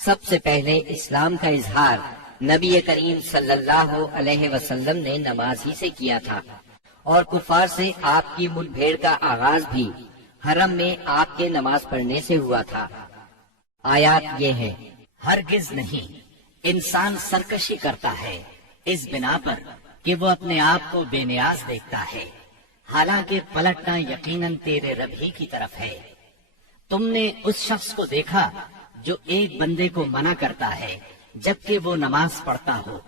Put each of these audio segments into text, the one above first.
سب سے پہلے اسلام کا اظہار نبی کریم صلی اللہ علیہ وسلم نے نماز ہی سے کیا تھا، اور کفار سے آپ کی مٹ بھیڑ کا آغاز بھی حرم میں آپ کے نماز پڑھنے سے ہوا تھا۔ آیات یہ ہے: ہرگز نہیں، انسان سرکشی کرتا ہے اس بنا پر کہ وہ اپنے آپ کو بے نیاز دیکھتا ہے، حالانکہ پلٹنا یقیناً تیرے رب ہی کی طرف ہے۔ تم نے اس شخص کو دیکھا جو ایک بندے کو منع کرتا ہے جبکہ وہ نماز پڑھتا ہو،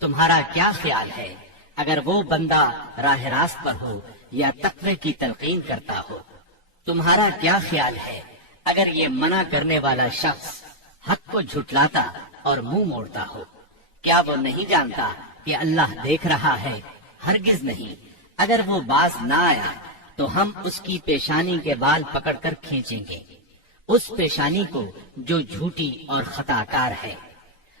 تمہارا کیا خیال ہے اگر وہ بندہ راہ راست پر ہو یا تقوی کی تلقین کرتا ہو؟ تمہارا کیا خیال ہے اگر یہ منع کرنے والا شخص حق کو جھٹلاتا اور منہ موڑتا ہو؟ کیا وہ نہیں جانتا کہ اللہ دیکھ رہا ہے؟ ہرگز نہیں، اگر وہ باز نہ آیا تو ہم اس کی پیشانی کے بال پکڑ کر کھینچیں گے، اس پیشانی کو جو جھوٹی اور خطا کار ہے۔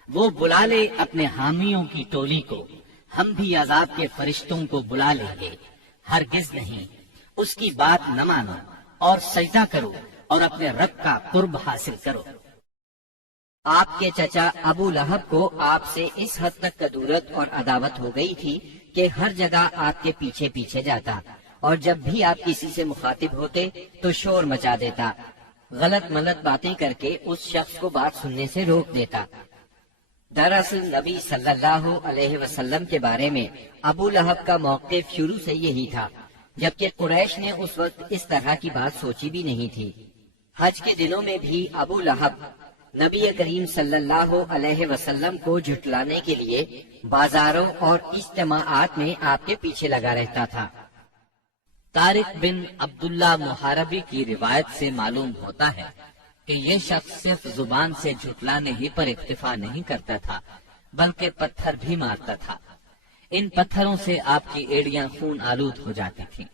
وہ بلا لے اپنے حامیوں کی ٹولی کو، ہم بھی عذاب کے فرشتوں کو بلا لیں گے۔ ہرگز نہیں، اس کی بات نہ مانو اور سجدہ کرو اور اپنے رب کا قرب حاصل کرو۔ آپ کے چچا ابو لہب کو آپ سے اس حد تک کدورت اور عداوت ہو گئی تھی کہ ہر جگہ آپ کے پیچھے پیچھے جاتا، اور جب بھی آپ کسی سے مخاطب ہوتے تو شور مچا دیتا، غلط ملت باتیں کر کے اس شخص کو بات سننے سے روک دیتا۔ دراصل نبی صلی اللہ علیہ وسلم کے بارے میں ابو لہب کا موقف شروع سے یہی تھا، جبکہ قریش نے اس وقت اس طرح کی بات سوچی بھی نہیں تھی۔ حج کے دنوں میں بھی ابو لہب نبی کریم صلی اللہ علیہ وسلم کو جھٹلانے کے لیے بازاروں اور اجتماعات میں آپ کے پیچھے لگا رہتا تھا۔ طارق بن عبداللہ محاربی کی روایت سے معلوم ہوتا ہے کہ یہ شخص صرف زبان سے جھٹلانے ہی پر اکتفا نہیں کرتا تھا بلکہ پتھر بھی مارتا تھا۔ ان پتھروں سے آپ کی ایڑیاں خون آلود ہو جاتی تھیں۔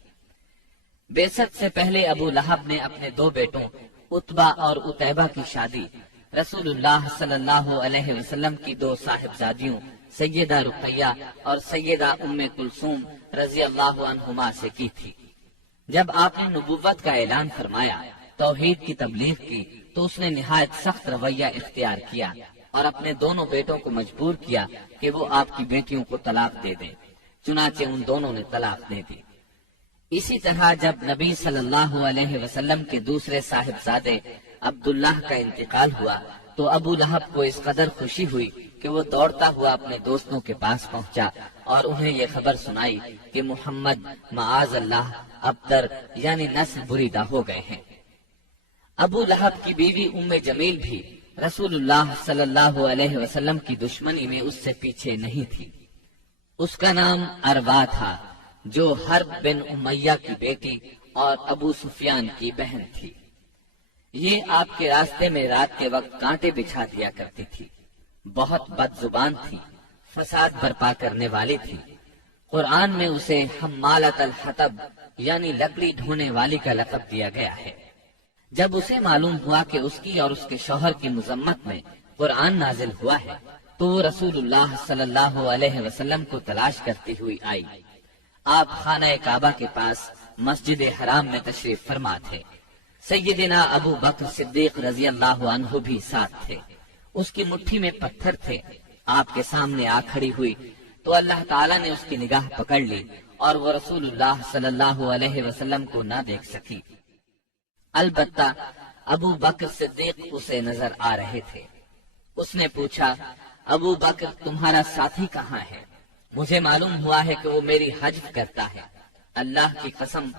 بعثت سے پہلے ابو لہب نے اپنے دو بیٹوں عتبہ اور عتیبہ کی شادی رسول اللہ صلی اللہ علیہ وسلم کی دو صاحبزادیوں سیدہ رقیہ اور سیدہ ام کلثوم رضی اللہ عنہما سے کی تھی۔ جب آپ نے نبوت کا اعلان فرمایا، توحید کی تبلیغ کی، تو اس نے نہایت سخت رویہ اختیار کیا اور اپنے دونوں بیٹوں کو مجبور کیا کہ وہ آپ کی بیٹیوں کو طلاق دے دیں۔ چنانچہ ان دونوں نے طلاق دے دی۔ اسی طرح جب نبی صلی اللہ علیہ وسلم کے دوسرے صاحبزادے عبداللہ کا انتقال ہوا تو ابو لہب کو اس قدر خوشی ہوئی کہ وہ دوڑتا ہوا اپنے دوستوں کے پاس پہنچا اور انہیں یہ خبر سنائی کہ محمد معاذ اللہ ابتر یعنی نسل بریدہ ہو گئے ہیں۔ ابو لہب کی بیوی ام جمیل بھی رسول اللہ صلی اللہ علیہ وسلم کی دشمنی میں اس سے پیچھے نہیں تھی۔ اس کا نام اروا تھا، جو حرب بن امیہ کی بیٹی اور ابو سفیان کی بہن تھی۔ یہ آپ کے راستے میں رات کے وقت کانٹے بچھا دیا کرتی تھی، بہت بد زبان تھی، فساد برپا کرنے والی تھی۔ قرآن میں اسے حمالۃ الحطب یعنی لکڑی ڈھونے والی کا لقب دیا گیا ہے۔ جب اسے معلوم ہوا کہ اس کی اور اس کے شوہر کی مذمت میں قرآن نازل ہوا ہے تو وہ رسول اللہ صلی اللہ علیہ وسلم کو تلاش کرتی ہوئی آئی۔ آپ خانہ کعبہ کے پاس مسجد حرام میں تشریف فرما تھے۔ سیدنا ابو بکر صدیق رضی اللہ عنہ بھی ساتھ تھے۔ اس کی مٹھی میں پتھر تھے۔ آپ کے سامنے آ کھڑی ہوئی تو اللہ تعالیٰ نے اس کی نگاہ پکڑ لی اور وہ رسول اللہ صلی اللہ علیہ وسلم کو نہ دیکھ سکی۔ البتہ ابو بکر صدیق اسے نظر آ رہے تھے۔ اس نے پوچھا، ابو بکر تمہارا ساتھی کہاں ہے؟ مجھے معلوم ہوا ہے کہ وہ میری حجب کرتا ہے۔ اللہ کی قسم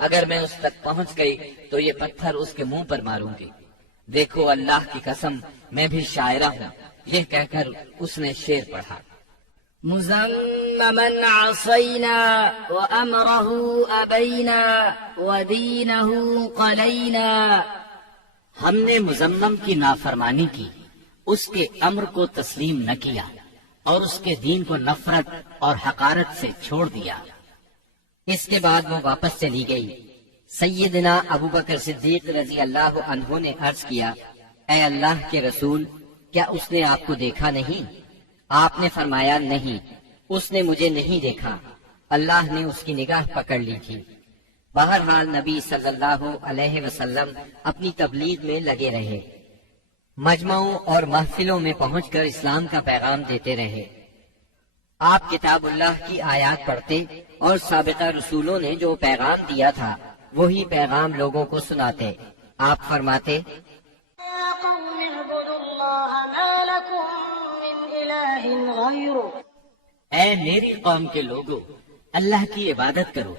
اگر میں اس تک پہنچ گئی تو یہ پتھر اس کے منہ پر ماروں گی۔ دیکھو اللہ کی قسم میں بھی شاعرہ ہوں۔ یہ کہہ کر اس نے شعر پڑھا، مزممن عصینا وامرہ ابینا ودینہ قلینا۔ ہم نے مزمم کی نافرمانی کی، اس کے امر کو تسلیم نہ کیا اور اس کے دین کو نفرت اور حقارت سے چھوڑ دیا۔ اس کے بعد وہ واپس چلی گئی۔ سیدنا ابو بکر صدیق رضی اللہ عنہ نے عرض کیا، اے اللہ کے رسول، کیا اس نے آپ کو دیکھا نہیں؟ آپ نے فرمایا، نہیں، اس نے مجھے نہیں دیکھا، اللہ نے اس کی نگاہ پکڑ لی تھی۔ بہرحال نبی صلی اللہ علیہ وسلم اپنی تبلیغ میں لگے رہے۔ مجمعوں اور محفلوں میں پہنچ کر اسلام کا پیغام دیتے رہے۔ آپ کتاب اللہ کی آیات پڑھتے اور سابقہ رسولوں نے جو پیغام دیا تھا وہی پیغام لوگوں کو سناتے۔ آپ فرماتے، يا قوم اعبدوا الله ما لكم من إله غيره اے میری قوم کے لوگو، اللہ کی عبادت کرو،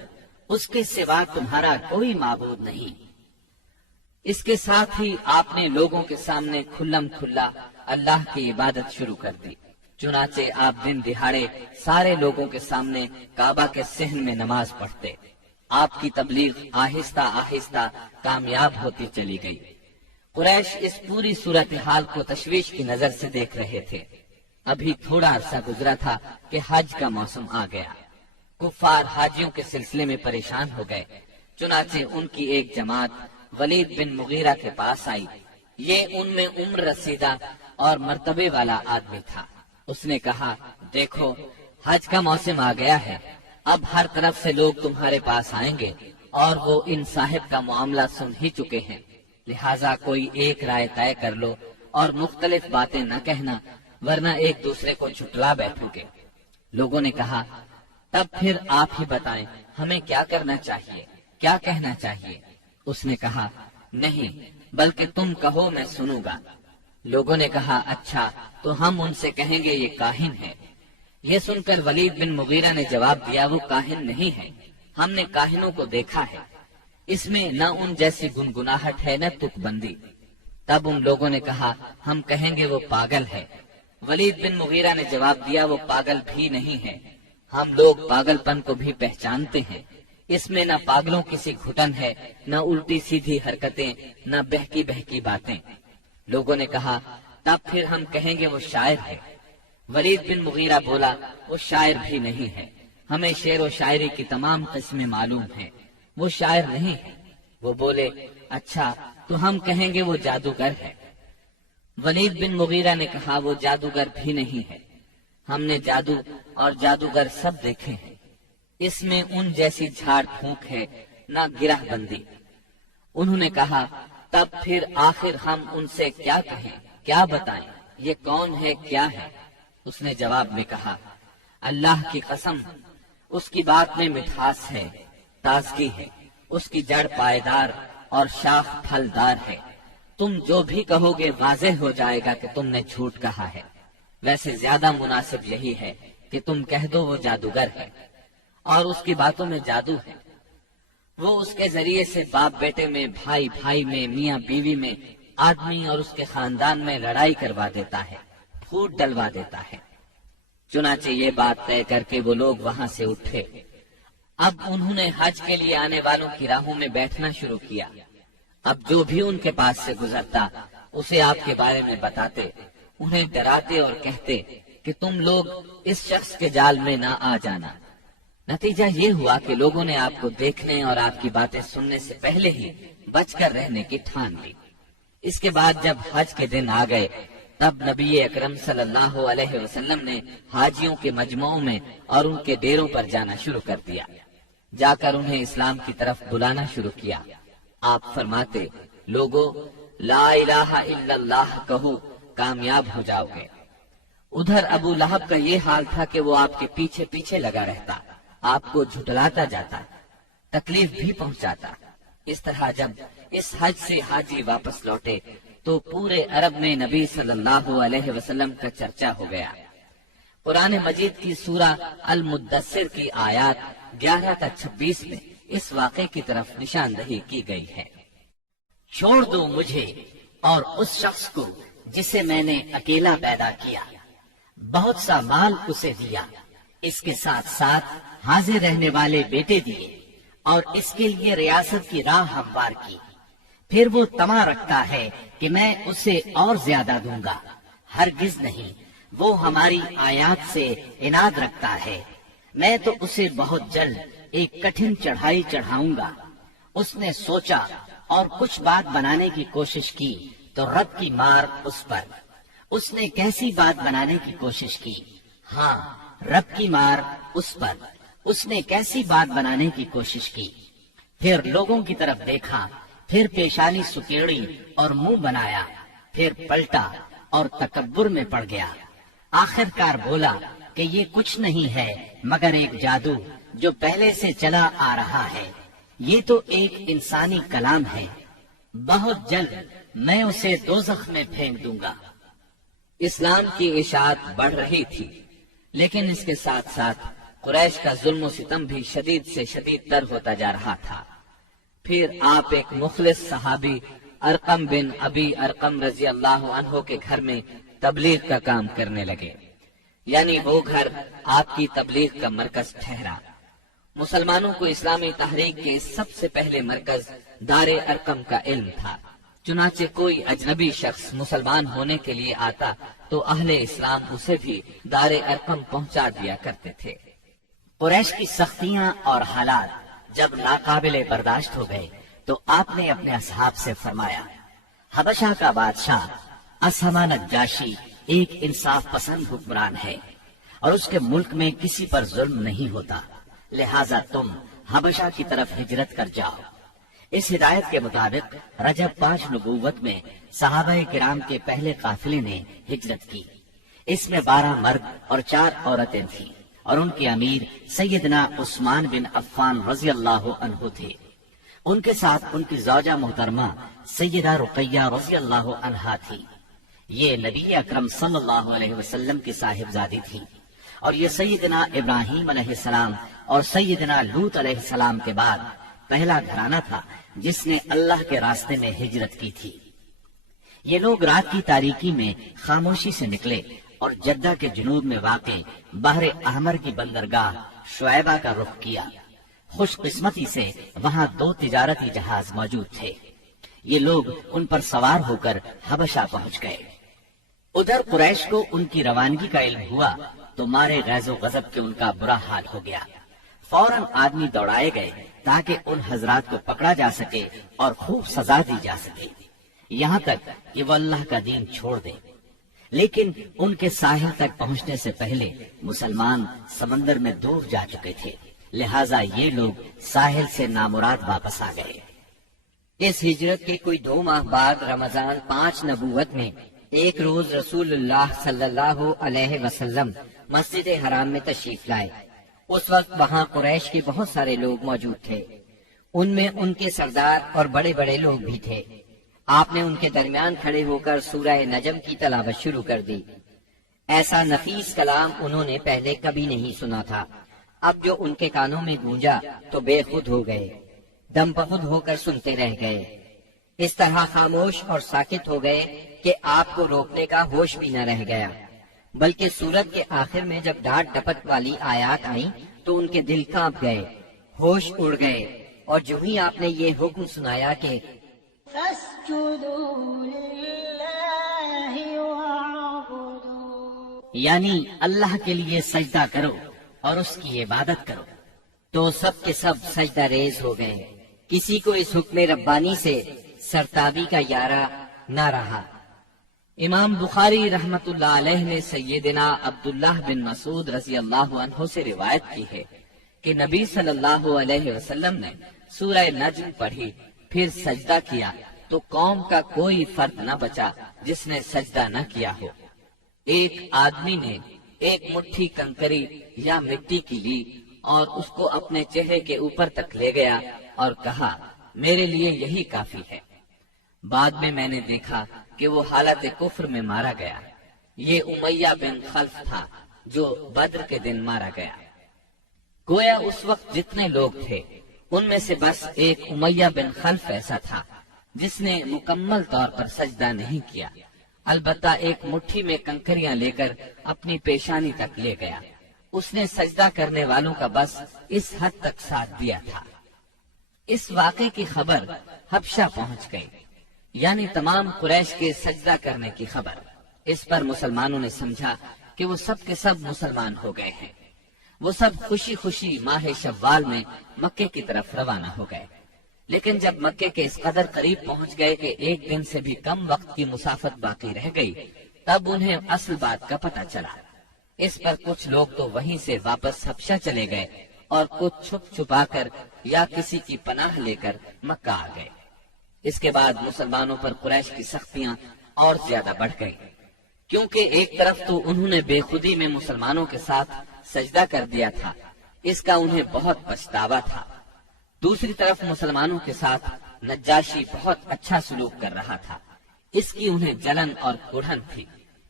اس کے سوا تمہارا کوئی معبود نہیں۔ اس کے ساتھ ہی آپ نے لوگوں کے سامنے کھلم کھلا اللہ کی عبادت شروع کر دی۔ چنانچہ آپ دن دہاڑے سارے لوگوں کے سامنے کعبہ کے صحن میں نماز پڑھتے۔ آپ کی تبلیغ آہستہ آہستہ کامیاب ہوتی چلی گئی۔ قریش اس پوری صورتحال کو تشویش کی نظر سے دیکھ رہے تھے۔ ابھی تھوڑا عرصہ گزرا تھا کہ حج کا موسم آ گیا۔ کفار حاجیوں کے سلسلے میں پریشان ہو گئے۔ چنانچہ ان کی ایک جماعت ولید بن مغیرہ کے پاس آئی۔ یہ ان میں عمر رسیدہ اور مرتبے والا آدمی تھا۔ اس نے کہا، دیکھو حج کا موسم آ گیا ہے، اب ہر طرف سے لوگ تمہارے پاس آئیں گے اور وہ ان صاحب کا معاملہ سن ہی چکے ہیں، لہٰذا کوئی ایک رائے طے کر لو اور مختلف باتیں نہ کہنا، ورنہ ایک دوسرے کو جھٹلا بیٹھو گے۔ لوگوں نے کہا، تب پھر آپ ہی بتائیں ہمیں کیا کرنا چاہیے، کیا کہنا چاہیے؟ اس نے کہا، نہیں بلکہ تم کہو میں سنوں گا۔ لوگوں نے کہا، اچھا تو ہم ان سے کہیں گے یہ کاہن ہے۔ یہ سن کر ولید بن مغیرہ نے جواب دیا، وہ کاہن نہیں ہے، ہم نے کاہنوں کو دیکھا ہے، اس میں نہ ان جیسی گنگناہٹ ہے نہ تک بندی۔ تب ان لوگوں نے کہا، ہم کہیں گے وہ پاگل ہے۔ ولید بن مغیرہ نے جواب دیا، وہ پاگل بھی نہیں ہے، ہم لوگ پاگل پن کو بھی پہچانتے ہیں، اس میں نہ پاگلوں کی سی گھٹن ہے، نہ الٹی سیدھی حرکتیں، نہ بہکی بہکی باتیں۔ لوگوں نے کہا، تب پھر ہم کہیں گے وہ شاعر ہے۔ ولید بن مغیرہ بولا، وہ شاعر بھی نہیں ہے، ہمیں شعر و شاعری کی تمام قسمیں معلوم ہیں، وہ شاعر نہیں ہے۔ وہ بولے، اچھا تو ہم کہیں گے وہ جادوگر ہے۔ ولید بن مغیرہ نے کہا، وہ جادوگر بھی نہیں ہے، ہم نے جادو اور جادوگر سب دیکھے ہیں، اس میں ان جیسی جھاڑ پھونک ہے نہ گرہ بندی۔ انہوں نے کہا، تب پھر آخر ہم ان سے کیا کہیں، کیا بتائیں، یہ کون ہے، کیا ہے؟ اس نے جواب میں کہا، اللہ کی قسم، اس کی بات میں مٹھاس ہے، تازگی ہے، اس کی جڑ پائیدار اور شاخ پھلدار ہے، تم جو بھی کہو گے واضح ہو جائے گا کہ تم نے جھوٹ کہا ہے۔ ویسے زیادہ مناسب یہی ہے کہ تم کہہ دو وہ جادوگر ہے اور اس کی باتوں میں جادو ہے، وہ اس کے ذریعے سے باپ بیٹے میں، بھائی بھائی میں، میاں بیوی میں، آدمی اور اس کے خاندان میں لڑائی کروا دیتا ہے، پھوٹ ڈلوا دیتا ہے۔ چنانچہ یہ بات طے کر کے وہ لوگ وہاں سے اٹھے۔ اب انہوں نے حج کے لیے آنے والوں کی راہوں میں بیٹھنا شروع کیا۔ اب جو بھی ان کے پاس سے گزرتا اسے آپ کے بارے میں بتاتے، انہیں ڈراتے اور کہتے کہ تم لوگ اس شخص کے جال میں نہ آ جانا۔ نتیجہ یہ ہوا کہ لوگوں نے آپ کو دیکھنے اور آپ کی باتیں سننے سے پہلے ہی بچ کر رہنے کی ٹھان لی۔ اس کے بعد جب حج کے دن آ گئے تب نبی اکرم صلی اللہ علیہ وسلم نے حاجیوں کے مجمعوں میں اور ان کے ڈیروں پر جانا شروع کر دیا، جا کر انہیں اسلام کی طرف بلانا شروع کیا۔ آپ فرماتے، لوگو لا الہ الا اللہ کہو، کامیاب ہو جاؤ گے۔ ادھر ابو لہب کا یہ حال تھا کہ وہ آپ کے پیچھے پیچھے لگا رہتا، آپ کو جھٹلاتا جاتا، تکلیف بھی پہنچاتا۔ اس طرح جب اس حج سے حاجی واپس لوٹے تو پورے عرب میں نبی صلی اللہ علیہ وسلم کا چرچا ہو گیا۔ قرآن مجید کی سورہ المدثر کی آیات 11 تا 26 میں اس واقعے کی طرف نشاندہی کی گئی ہے۔ چھوڑ دو مجھے اور اس شخص کو جسے میں نے اکیلا پیدا کیا، بہت سا مال اسے دیا، اس کے ساتھ ساتھ حاضر رہنے والے بیٹے دیے اور اس کے لیے ریاست کی راہ ہموار کی۔ پھر وہ طمع رکھتا ہے کہ میں اسے اور زیادہ دوں گا، ہرگز نہیں، وہ ہماری آیات سے عناد رکھتا ہے، میں تو اسے بہت جلد ایک کٹھن چڑھائی چڑھاؤں گا۔ اس نے سوچا اور کچھ بات بنانے کی کوشش کی تو رب کی مار اس پر۔ اس نے کیسی بات بنانے کی کوشش کی؟ ہاں، رب کی مار اس پر۔ اس نے کیسی بات بنانے کی کوشش کی؟ پھر لوگوں کی طرف دیکھا، پھر پیشانی سکیڑی اور منہ بنایا، پھر پلٹا اور تکبر میں پڑ گیا۔ آخر کار بولا کہ یہ کچھ نہیں ہے مگر ایک جادو جو پہلے سے چلا آ رہا ہے، یہ تو ایک انسانی کلام ہے، بہت جلد میں اسے دوزخ میں پھینک دوں گا۔ اسلام کی اشاعت بڑھ رہی تھی، لیکن اس کے ساتھ ساتھ قریش کا ظلم و ستم بھی شدید سے شدید تر ہوتا جا رہا تھا۔ پھر آپ ایک مخلص صحابی ارقم بن ابی ارقم رضی اللہ عنہ کے گھر میں تبلیغ کا کام کرنے لگے، یعنی وہ گھر آپ کی تبلیغ کا مرکز ٹھہرا۔ مسلمانوں کو اسلامی تحریک کے سب سے پہلے مرکز دار ارقم کا علم تھا۔ چنانچہ کوئی اجنبی شخص مسلمان ہونے کے لیے آتا تو اہل اسلام اسے بھی دار ارقم پہنچا دیا کرتے تھے۔ قریش کی سختیاں اور حالات جب ناقابل برداشت ہو گئے تو آپ نے اپنے اصحاب سے فرمایا، حبشہ کا بادشاہ اسہمہ نجاشی ایک انصاف پسند حکمران ہے اور اس کے ملک میں کسی پر ظلم نہیں ہوتا، لہذا تم حبشہ کی طرف ہجرت کر جاؤ۔ اس ہدایت کے مطابق رجب 5 نبوت میں صحابہ کرام کے پہلے قافلے نے ہجرت کی۔ اس میں 12 مرد اور 4 عورتیں تھیں اور ان کے امیر سیدنا عثمان بن عفان رضی اللہ عنہ تھے۔ ان کے ساتھ ان کی زوجہ محترمہ سیدہ رقیہ رضی اللہ عنہا تھی۔ یہ نبی اکرم صلی اللہ علیہ وسلم کی صاحبزادی تھی اور یہ سیدنا ابراہیم علیہ السلام اور سیدنا لوط علیہ السلام کے بعد پہلا گھرانہ تھا جس نے اللہ کے راستے میں ہجرت کی تھی۔ یہ لوگ رات کی تاریکی میں خاموشی سے نکلے اور جدہ کے جنوب میں واقع بحر احمر کی بندرگاہ شعیبہ کا رخ کیا۔ خوش قسمتی سے وہاں 2 تجارتی جہاز موجود تھے۔ یہ لوگ ان پر سوار ہو کر حبشہ پہنچ گئے۔ ادھر قریش کو ان کی روانگی کا علم ہوا تو مارے غیظ و غضب کے ان کا برا حال ہو گیا۔ فوراً آدمی دوڑائے گئے تاکہ ان حضرات کو پکڑا جا سکے اور خوب سزا دی جا سکے، یہاں تک کہ وہ اللہ کا دین چھوڑ دے۔ لیکن ان کے ساحل تک پہنچنے سے پہلے مسلمان سمندر میں دور جا چکے تھے، لہٰذا یہ لوگ ساحل سے نامراد واپس آ گئے۔ اس ہجرت کے کوئی 2 ماہ بعد رمضان 5 نبوت میں ایک روز رسول اللہ صلی اللہ علیہ وسلم مسجد حرام میں تشریف لائے۔ اس وقت وہاں قریش کے بہت سارے لوگ موجود تھے، ان میں ان کے سردار اور بڑے بڑے لوگ بھی تھے۔ آپ نے ان کے درمیان کھڑے ہو کر سورہ نجم کی تلاوت شروع کر دی۔ ایسا نفیس کلام انہوں نے پہلے کبھی نہیں سنا تھا۔ اب جو ان کے کانوں میں گونجا تو بے خود ہو گئے، دم بخود ہو کر سنتے رہ گئے، اس طرح خاموش اور ساکت ہو گئے کہ آپ کو روکنے کا ہوش بھی نہ رہ گیا۔ بلکہ سورت کے آخر میں جب ڈانٹ ڈپٹ والی آیات آئیں تو ان کے دل کانپ گئے، ہوش اڑ گئے، اور جو ہی آپ نے یہ حکم سنایا کہ فَاسْجُدُوا لِلَّهِ وَاعْبُدُوا، یعنی اللہ کے لیے سجدہ کرو اور اس کی عبادت کرو، تو سب کے سب سجدہ ریز ہو گئے۔ کسی کو اس حکم ربانی سے سرتابی کا یارہ نہ رہا۔ امام بخاری رحمت اللہ علیہ نے سیدنا عبداللہ بن مسعود رضی اللہ عنہ سے روایت کی ہے کہ نبی صلی اللہ علیہ وسلم نے سورہ نجم پڑھی، پھر سجدہ کیا تو قوم کا کوئی فرد نہ بچا جس نے سجدہ نہ کیا ہو۔ ایک آدمی نے ایک مٹھی کنکری یا مٹی کی لی اور اس کو اپنے چہرے کے اوپر تک لے گیا اور کہا، میرے لیے یہی کافی ہے۔ بعد میں میں نے دیکھا کہ وہ حالت کفر میں مارا گیا۔ یہ امیہ بن خلف تھا جو بدر کے دن مارا گیا۔ گویا اس وقت جتنے لوگ تھے ان میں سے بس ایک امیہ بن خلف ایسا تھا جس نے مکمل طور پر سجدہ نہیں کیا، البتہ ایک مٹھی میں کنکریاں لے کر اپنی پیشانی تک لے گیا۔ اس نے سجدہ کرنے والوں کا بس اس حد تک ساتھ دیا تھا۔ اس واقعے کی خبر حبشہ پہنچ گئی، یعنی تمام قریش کے سجدہ کرنے کی خبر۔ اس پر مسلمانوں نے سمجھا کہ وہ سب کے سب مسلمان ہو گئے ہیں۔ وہ سب خوشی خوشی ماہ شوال میں مکے کی طرف روانہ ہو گئے، لیکن جب مکے کے اس قدر قریب پہنچ گئے کہ 1 دن سے بھی کم وقت کی مسافت باقی رہ گئی، تب انہیں اصل بات کا پتہ چلا۔ اس پر کچھ لوگ تو وہیں سے واپس حبشہ چلے گئے اور کچھ چھپ چھپا کر یا کسی کی پناہ لے کر مکہ آ گئے۔ اس کے بعد مسلمانوں پر قریش کی سختیاں اور زیادہ بڑھ گئی، کیونکہ ایک طرف تو انہوں نے بے خودی میں مسلمانوں کے ساتھ سجدہ کر دیا تھا، اس کا انہیں بہت پچھتاوا تھا، دوسری طرف مسلمانوں کے ساتھ نجاشی بہت اچھا سلوک کر رہا تھا، اس کی انہیں جلن اور کڑھن تھی۔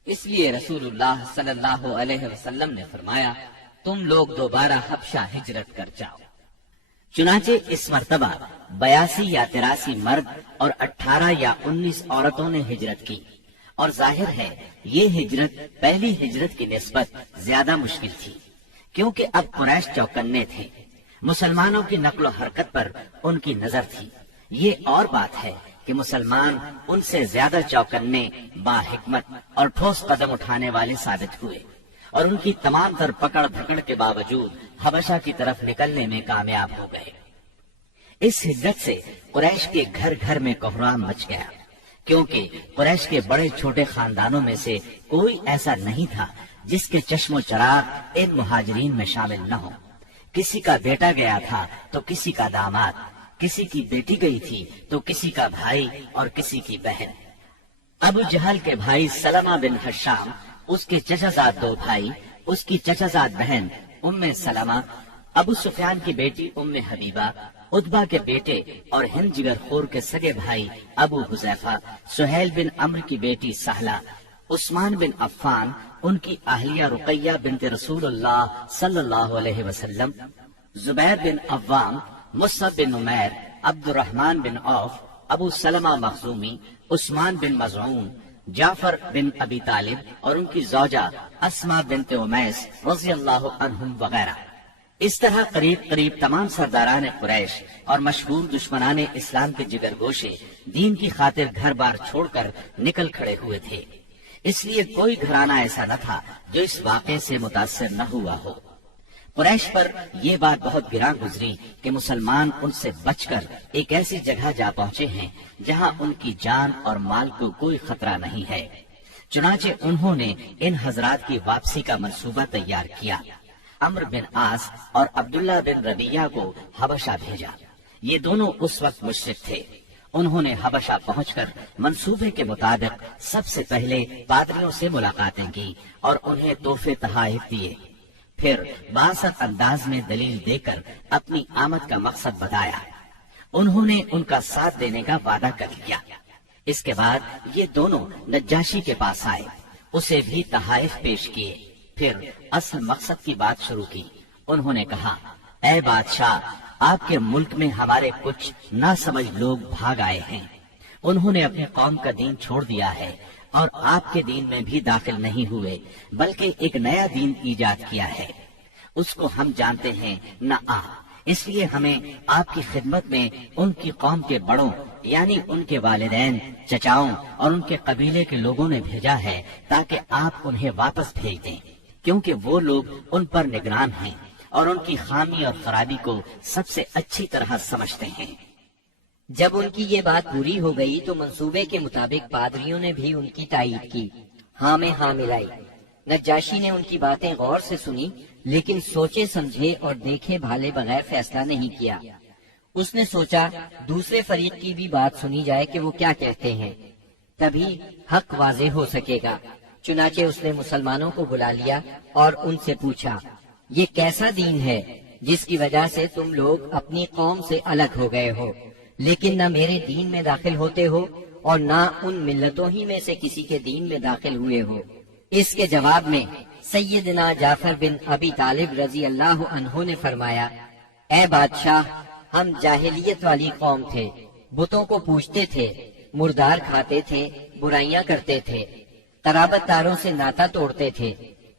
اس لیے رسول اللہ صلی اللہ علیہ وسلم نے فرمایا، تم لوگ دوبارہ حبشہ ہجرت کر جاؤ۔ چنانچہ اس مرتبہ 82 یا 83 مرد اور 18 یا 19 عورتوں نے ہجرت کی، اور ظاہر ہے یہ ہجرت پہلی ہجرت کی نسبت زیادہ مشکل تھی، کیونکہ اب قریش چوکنے تھے، مسلمانوں کی نقل و حرکت پر ان کی نظر تھی۔ یہ اور بات ہے کہ مسلمان ان سے زیادہ چوکنے، باحکمت اور ٹھوس قدم اٹھانے والے ثابت ہوئے، اور ان کی تمام تر پکڑ پھکڑ کے باوجود حبشہ کی طرف نکلنے میں کامیاب ہو گئے۔ اس ہجرت سے قریش کے گھر گھر میں کوہرام مچ گیا، کیونکہ قریش کے بڑے چھوٹے خاندانوں میں سے کوئی ایسا نہیں تھا جس کے چشم و چراغ ان مہاجرین میں شامل نہ ہو۔ کسی کا بیٹا گیا تھا تو کسی کا داماد، کسی کی بیٹی گئی تھی تو کسی کا بھائی اور کسی کی بہن۔ ابو جہل کے بھائی سلمہ بن حشام، اس کے چچا زاد 2 بھائی، اس کی چچا زاد بہن ام سلمہ، ابو سفیان کی بیٹی ام حبیبہ، عتبہ کے بیٹے اور ہند جگر خور کے سگے بھائی ابو حذیفہ، سہیل بن عمرو کی بیٹی سہلہ، عثمان بن عفان، ان کی اہلیہ رقیہ بنت رسول اللہ صلی اللہ علیہ وسلم، زبیر بن عوام، مصعب بن عمیر، عبد الرحمن بن عوف، ابو سلمہ مخزومی، عثمان بن مظعون، جعفر بن ابی طالب اور ان کی زوجہ اسماء بنت امیس رضی اللہ عنہم وغیرہ۔ اس طرح قریب قریب تمام سرداران قریش اور مشہور دشمنان اسلام کے جگر گوشے دین کی خاطر گھر بار چھوڑ کر نکل کھڑے ہوئے تھے۔ اس لیے کوئی گھرانہ ایسا نہ تھا جو اس واقعے سے متاثر نہ ہوا ہو۔ قریش پر یہ بات بہت گراں گزری کہ مسلمان ان سے بچ کر ایک ایسی جگہ جا پہنچے ہیں جہاں ان کی جان اور مال کو کوئی خطرہ نہیں ہے۔ چنانچہ انہوں نے ان حضرات کی واپسی کا منصوبہ تیار کیا۔ عمرو بن عاص اور عبداللہ بن ربیعہ کو حبشہ بھیجا۔ یہ دونوں اس وقت مشرک تھے۔ انہوں نے حبشہ پہنچ کر منصوبے کے مطابق سب سے پہلے پادریوں سے ملاقاتیں کی اور انہیں تحفے تحائف دیے، پھر باسط انداز میں دلیل دے کر اپنی آمد کا مقصد بتایا۔ انہوں نے ان کا ساتھ دینے کا وعدہ کر لیا۔ اس کے بعد یہ دونوں نجاشی کے پاس آئے، اسے بھی تحائف پیش کیے، پھر اصل مقصد کی بات شروع کی۔ انہوں نے کہا، اے بادشاہ، آپ کے ملک میں ہمارے کچھ ناسمجھ لوگ بھاگ آئے ہیں، انہوں نے اپنی قوم کا دین چھوڑ دیا ہے اور آپ کے دین میں بھی داخل نہیں ہوئے، بلکہ ایک نیا دین ایجاد کیا ہے، اس کو ہم جانتے ہیں نہ آپ، اس لیے ہمیں آپ کی خدمت میں ان کی قوم کے بڑوں یعنی ان کے والدین، چچاؤں اور ان کے قبیلے کے لوگوں نے بھیجا ہے تاکہ آپ انہیں واپس بھیج دیں، کیونکہ وہ لوگ ان پر نگران ہیں اور ان کی خامی اور خرابی کو سب سے اچھی طرح سمجھتے ہیں۔ جب ان کی یہ بات پوری ہو گئی تو منصوبے کے مطابق پادریوں نے بھی ان کی تائید کی، ہاں میں ہاں ملائی۔ نجاشی نے ان کی باتیں غور سے سنی، لیکن سوچے سمجھے اور دیکھے بھالے بغیر فیصلہ نہیں کیا۔ اس نے سوچا دوسرے فریق کی بھی بات سنی جائے کہ وہ کیا کہتے ہیں، تبھی حق واضح ہو سکے گا۔ چنانچہ اس نے مسلمانوں کو بلا لیا اور ان سے پوچھا، یہ کیسا دین ہے جس کی وجہ سے تم لوگ اپنی قوم سے الگ ہو گئے ہو، لیکن نہ میرے دین میں داخل ہوتے ہو اور نہ ان ملتوں ہی میں سے کسی کے دین میں داخل ہوئے ہو؟ اس کے جواب میں سیدنا جعفر بن ابی طالب رضی اللہ عنہ نے فرمایا، اے بادشاہ، ہم جاہلیت والی قوم تھے، بتوں کو پوجتے تھے، مردار کھاتے تھے، برائیاں کرتے تھے، قرابت داروں سے ناتا توڑتے تھے،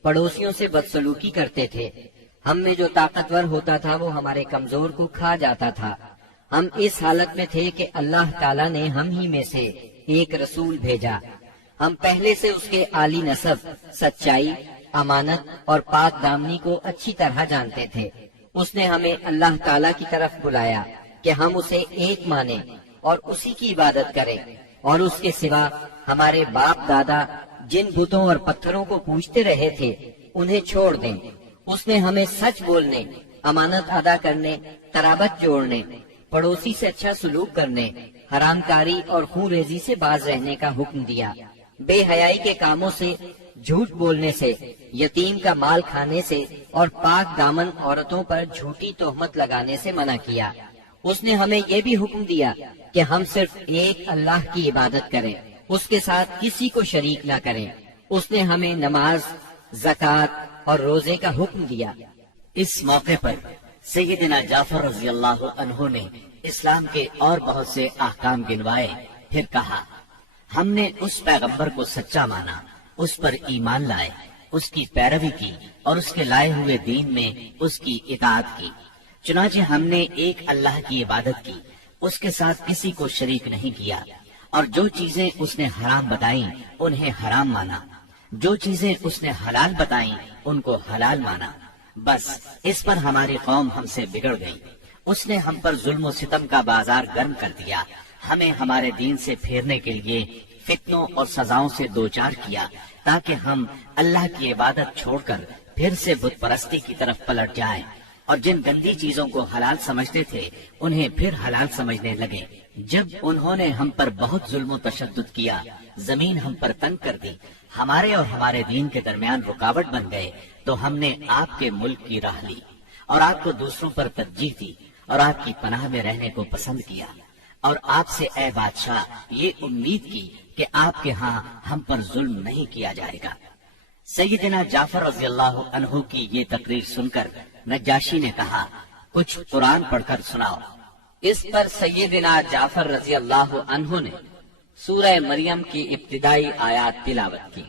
پڑوسیوں سے بدسلوکی کرتے تھے، ہم میں جو طاقتور ہوتا تھا وہ ہمارے کمزور کو کھا جاتا تھا۔ ہم اس حالت میں تھے کہ اللہ تعالیٰ نے ہم ہی میں سے ایک رسول بھیجا، ہم پہلے سے اس کے عالی نسب، سچائی، امانت اور پاک دامنی کو اچھی طرح جانتے تھے۔ اس نے ہمیں اللہ تعالیٰ کی طرف بلایا کہ ہم اسے ایک مانیں اور اسی کی عبادت کریں، اور اس کے سوا ہمارے باپ دادا جن بتوں اور پتھروں کو پوجتے رہے تھے انہیں چھوڑ دیں۔ اس نے ہمیں سچ بولنے، امانت ادا کرنے، قرابت جوڑنے، پڑوسی سے اچھا سلوک کرنے، حرام کاری اور خون ریزی سے باز رہنے کا حکم دیا، بے حیائی کے کاموں سے، جھوٹ بولنے سے، یتیم کا مال کھانے سے اور پاک دامن عورتوں پر جھوٹی تہمت لگانے سے منع کیا۔ اس نے ہمیں یہ بھی حکم دیا کہ ہم صرف ایک اللہ کی عبادت کریں، اس کے ساتھ کسی کو شریک نہ کریں۔ اس نے ہمیں نماز، زکوٰۃ اور روزے کا حکم دیا۔ اس موقع پر سیدنا جعفر رضی اللہ عنہ نے اسلام کے اور بہت سے احکام گنوائے، پھر کہا، ہم نے اس پیغمبر کو سچا مانا، اس پر ایمان لائے، اس کی پیروی کی اور اس کے لائے ہوئے دین میں اس کی اطاعت کی۔ چنانچہ ہم نے ایک اللہ کی عبادت کی، اس کے ساتھ کسی کو شریک نہیں کیا، اور جو چیزیں اس نے حرام بتائیں انہیں حرام مانا، جو چیزیں اس نے حلال بتائیں ان کو حلال مانا۔ بس اس پر ہماری قوم ہم سے بگڑ گئی، اس نے ہم پر ظلم و ستم کا بازار گرم کر دیا، ہمیں ہمارے دین سے پھیرنے کے لیے فتنوں اور سزاؤں سے دوچار کیا، تاکہ ہم اللہ کی عبادت چھوڑ کر پھر سے بت پرستی کی طرف پلٹ جائیں، اور جن گندی چیزوں کو حلال سمجھتے تھے انہیں پھر حلال سمجھنے لگے۔ جب انہوں نے ہم پر بہت ظلم و تشدد کیا، زمین ہم پر تنگ کر دی، ہمارے اور ہمارے دین کے درمیان رکاوٹ بن گئے، تو ہم نے آپ کے ملک کی راہ لی اور آپ کو دوسروں پر ترجیح دی اور آپ کی پناہ میں رہنے کو پسند کیا، اور آپ سے اے بادشاہ یہ امید کی کہ آپ کے ہاں ہم پر ظلم نہیں کیا جائے گا۔ سیدنا جعفر رضی اللہ عنہ کی یہ تقریر سن کر نجاشی نے کہا، کچھ قرآن پڑھ کر سناؤ۔ اس پر سیدنا جعفر رضی اللہ عنہ نے سورہ مریم کی ابتدائی آیات تلاوت کی۔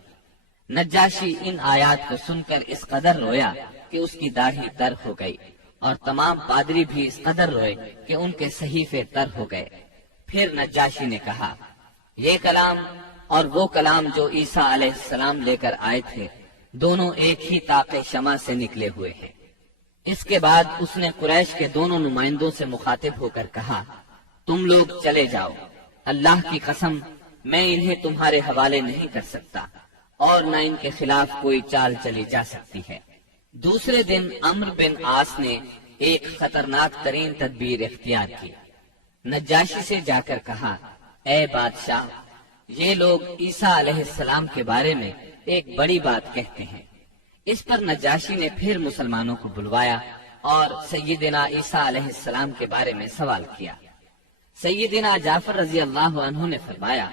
نجاشی ان آیات کو سن کر اس قدر رویا کہ اس کی داڑھی تر ہو گئی، اور تمام پادری بھی اس قدر روئے کہ ان کے صحیفے تر ہو گئے۔ پھر نجاشی نے کہا، یہ کلام اور وہ کلام جو عیسیٰ علیہ السلام لے کر آئے تھے، دونوں ایک ہی طاق شمع سے نکلے ہوئے ہیں۔ اس کے بعد اس نے قریش کے دونوں نمائندوں سے مخاطب ہو کر کہا، تم لوگ چلے جاؤ، اللہ کی قسم میں انہیں تمہارے حوالے نہیں کر سکتا، اور نہ ان کے خلاف کوئی چال چلی جا سکتی ہے۔ دوسرے دن عمرو بن عاص نے ایک خطرناک ترین تدبیر اختیار کی۔ نجاشی سے جا کر کہا، اے بادشاہ، یہ لوگ عیسیٰ علیہ السلام کے بارے میں ایک بڑی بات کہتے ہیں۔ اس پر نجاشی نے پھر مسلمانوں کو بلوایا اور سیدنا عیسیٰ علیہ السلام کے بارے میں سوال کیا۔ سیدنا جعفر رضی اللہ عنہ نے فرمایا،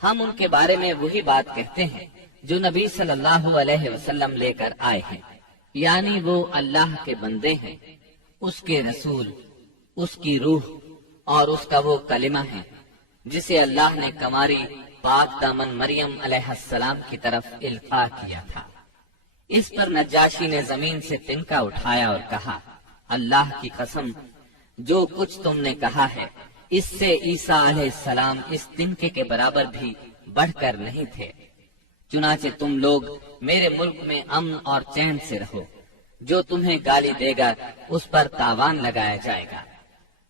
ہم ان کے بارے میں وہی بات کہتے ہیں جو نبی صلی اللہ علیہ وسلم لے کر آئے ہیں، یعنی وہ اللہ کے بندے ہیں، اس کے رسول، اس کی روح اور اس کا وہ کلمہ ہے جسے اللہ نے کماری پاک دامن مریم علیہ السلام کی طرف القاء کیا تھا۔ اس پر نجاشی نے زمین سے تنکا اٹھایا اور کہا، اللہ کی قسم، جو کچھ تم نے کہا ہے اس سے عیسیٰ علیہ السلام اس تنکے کے برابر بھی بڑھ کر نہیں تھے۔ چنانچہ تم لوگ میرے ملک میں امن اور چین سے رہو، جو تمہیں گالی دے گا اس پر تاوان لگایا جائے گا۔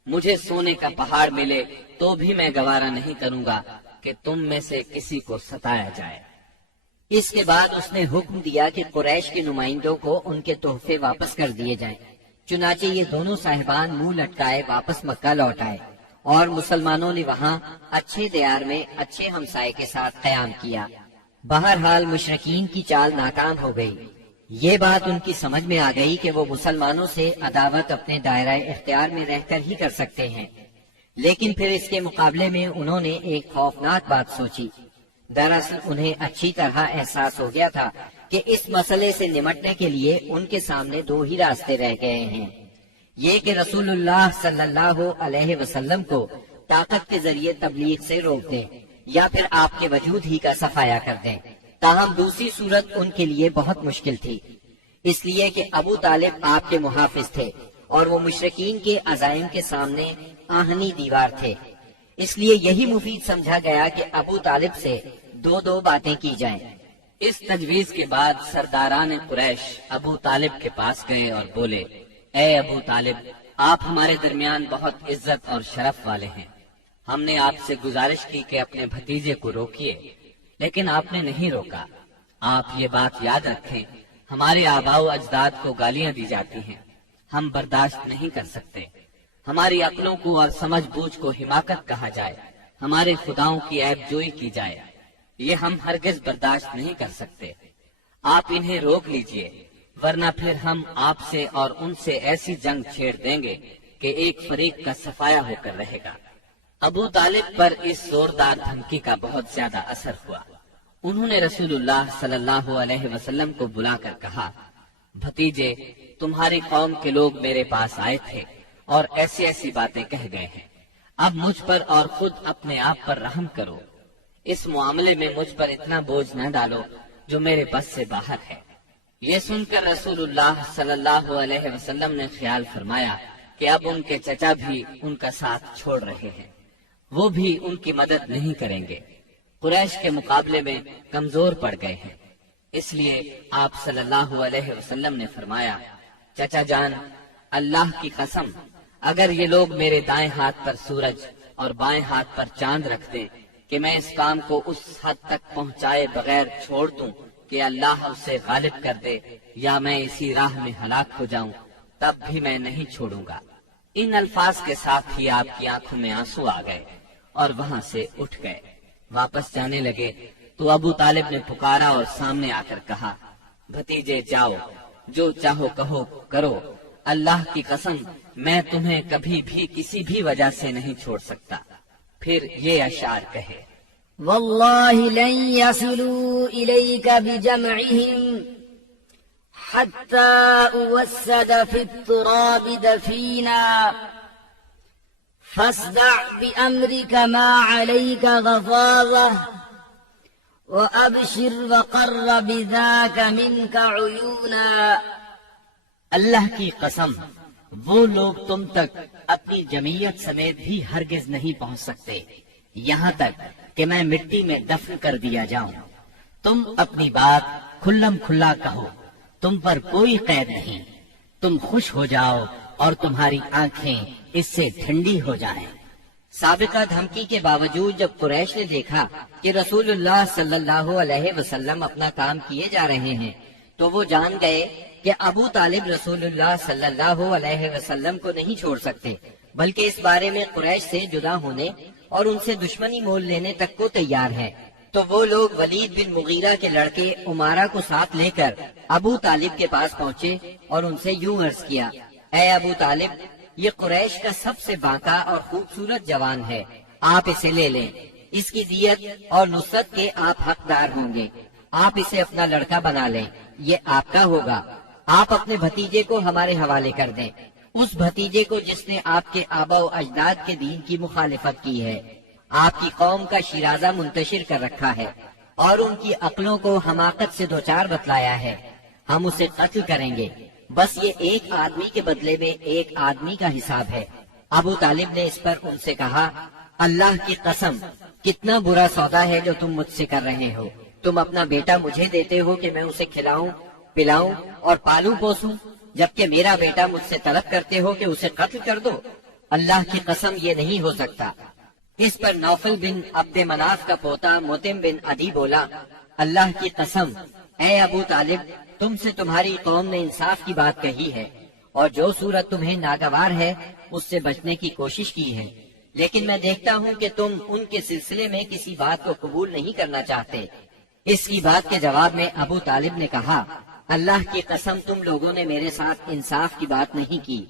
مجھے سونے کا پہاڑ ملے تو بھی میں گوارا نہیں کروں گا کہ تم میں سے کسی کو ستایا جائے۔ اس کے بعد اس نے حکم دیا کہ قریش کے نمائندوں کو ان کے تحفے واپس کر دیے جائیں۔ چنانچہ یہ دونوں صاحبان منہ لٹکائے واپس مکہ لوٹ آئے، اور مسلمانوں نے وہاں اچھے دیار میں اچھے ہمسائے کے ساتھ قیام کیا۔ بہرحال مشرکین کی چال ناکام ہو گئی۔ یہ بات ان کی سمجھ میں آ گئی کہ وہ مسلمانوں سے عداوت اپنے دائرہ اختیار میں رہ کر ہی کر سکتے ہیں، لیکن پھر اس کے مقابلے میں انہوں نے ایک خوفناک بات سوچی۔ دراصل انہیں اچھی طرح احساس ہو گیا تھا کہ اس مسئلے سے نمٹنے کے لیے ان کے سامنے دو ہی راستے رہ گئے ہیں، یہ کہ رسول اللہ صلی اللہ علیہ وسلم کو طاقت کے ذریعے تبلیغ سے روک دیں، یا پھر آپ کے وجود ہی کا صفایا کر دیں۔ تاہم دوسری صورت ان کے لیے بہت مشکل تھی، اس لیے کہ ابو طالب آپ کے محافظ تھے اور وہ مشرکین کے عزائم کے سامنے آہنی دیوار تھے۔ اس لیے یہی مفید سمجھا گیا کہ ابو طالب سے دو باتیں کی جائیں۔ اس تجویز کے بعد سرداران قریش ابو طالب کے پاس گئے اور بولے، اے ابو طالب، آپ ہمارے درمیان بہت عزت اور شرف والے ہیں۔ ہم نے آپ سے گزارش کی کہ اپنے بھتیجے کو روکیے، لیکن آپ نے نہیں روکا۔ آپ یہ بات یاد رکھیں، ہمارے آباء و اجداد کو گالیاں دی جاتی ہیں، ہم برداشت نہیں کر سکتے۔ ہماری عقلوں کو اور سمجھ بوجھ کو حماقت کہا جائے ہمارے خداؤں کی عیب جوئی کی جائے، یہ ہم ہرگز برداشت نہیں کر سکتے۔ آپ انہیں روک لیجئے، ورنہ پھر ہم آپ سے اور ان سے ایسی جنگ چھیڑ دیں گے کہ ایک فریق کا صفایا ہو کر رہے گا۔ ابو طالب پر اس زوردار دھمکی کا بہت زیادہ اثر ہوا۔ انہوں نے رسول اللہ صلی اللہ علیہ وسلم کو بلا کر کہا، بھتیجے، تمہاری قوم کے لوگ میرے پاس آئے تھے اور ایسی ایسی باتیں کہہ گئے ہیں، اب مجھ پر اور خود اپنے آپ پر رحم کرو، اس معاملے میں مجھ پر اتنا بوجھ نہ ڈالو جو میرے بس سے باہر ہے۔ یہ سن کر رسول اللہ صلی اللہ علیہ وسلم نے خیال فرمایا کہ اب ان کے چچا بھی ان کا ساتھ چھوڑ رہے ہیں، وہ بھی ان کی مدد نہیں کریں گے، قریش کے مقابلے میں کمزور پڑ گئے ہیں۔ اس لیے آپ صلی اللہ علیہ وسلم نے فرمایا، چچا جان، اللہ کی قسم، اگر یہ لوگ میرے دائیں ہاتھ پر سورج اور بائیں ہاتھ پر چاند رکھ دیں کہ میں اس کام کو اس حد تک پہنچائے بغیر چھوڑ دوں کہ اللہ اسے غالب کر دے یا میں اسی راہ میں ہلاک ہو جاؤں، تب بھی میں نہیں چھوڑوں گا۔ ان الفاظ کے ساتھ ہی آپ کی آنکھوں میں آنسو آ گئے اور وہاں سے اٹھ گئے۔ واپس جانے لگے تو ابو طالب نے پکارا اور سامنے آ کر کہا، بھتیجے جاؤ، جو چاہو کہو کرو، اللہ کی قسم میں تمہیں کبھی بھی کسی بھی وجہ سے نہیں چھوڑ سکتا۔ پھر یہ اشعار کہے، والله لن يصلوا إليك بجمعهم حتى أوسد في التراب دفينا فاصدع بأمرك ما عليك غضاضة وأبشر وقر بذاك منك عيونا۔ اللہ کی قسم، وہ لوگ تم تک اپنی جمعیت سمیت بھی ہرگز نہیں پہنچ سکتے یہاں تک کہ میں مٹی میں دفن کر دیا جاؤں۔ تم اپنی بات کھلم کھلا کہو، تم پر کوئی قید نہیں، تم خوش ہو جاؤ اور تمہاری آنکھیں اس سے ٹھنڈی ہو جائیں۔ سابقہ دھمکی کے باوجود جب قریش نے دیکھا کہ رسول اللہ صلی اللہ علیہ وسلم اپنا کام کیے جا رہے ہیں تو وہ جان گئے کہ ابو طالب رسول اللہ صلی اللہ علیہ وسلم کو نہیں چھوڑ سکتے، بلکہ اس بارے میں قریش سے جدا ہونے اور ان سے دشمنی مول لینے تک کو تیار ہے۔ تو وہ لوگ ولید بن مغیرہ کے لڑکے عمارہ کو ساتھ لے کر ابو طالب کے پاس پہنچے اور ان سے یوں عرض کیا، اے ابو طالب، یہ قریش کا سب سے باکا اور خوبصورت جوان ہے، آپ اسے لے لیں، اس کی دیت اور نصرت کے آپ حقدار ہوں گے، آپ اسے اپنا لڑکا بنا لیں، یہ آپ کا ہوگا۔ آپ اپنے بھتیجے کو ہمارے حوالے کر دیں، اس بھتیجے کو جس نے آپ کے آبا و اجداد کے دین کی مخالفت کی ہے، آپ کی قوم کا شیرازہ منتشر کر رکھا ہے اور ان کی عقلوں کو حماقت سے دوچار بتلایا ہے، ہم اسے قتل کریں گے، بس یہ ایک آدمی کے بدلے میں ایک آدمی کا حساب ہے۔ ابو طالب نے اس پر ان سے کہا، اللہ کی قسم، کتنا برا سودا ہے جو تم مجھ سے کر رہے ہو، تم اپنا بیٹا مجھے دیتے ہو کہ میں اسے کھلاؤں پلاؤں اور پالوں پوسوں، جبکہ میرا بیٹا مجھ سے طلب کرتے ہو کہ اسے قتل کر دو، اللہ کی قسم یہ نہیں ہو سکتا۔ اس پر نوفل بن عبد مناف کا پوتا متم بن عدی بولا، اللہ کی قسم، اے ابو طالب، تم سے تمہاری قوم نے انصاف کی بات کہی ہے اور جو صورت تمہیں ناگوار ہے اس سے بچنے کی کوشش کی ہے، لیکن میں دیکھتا ہوں کہ تم ان کے سلسلے میں کسی بات کو قبول نہیں کرنا چاہتے۔ اس کی بات کے جواب میں ابو طالب نے کہا، اللہ کی قسم، تم لوگوں نے میرے ساتھ انصاف کی بات نہیں کی،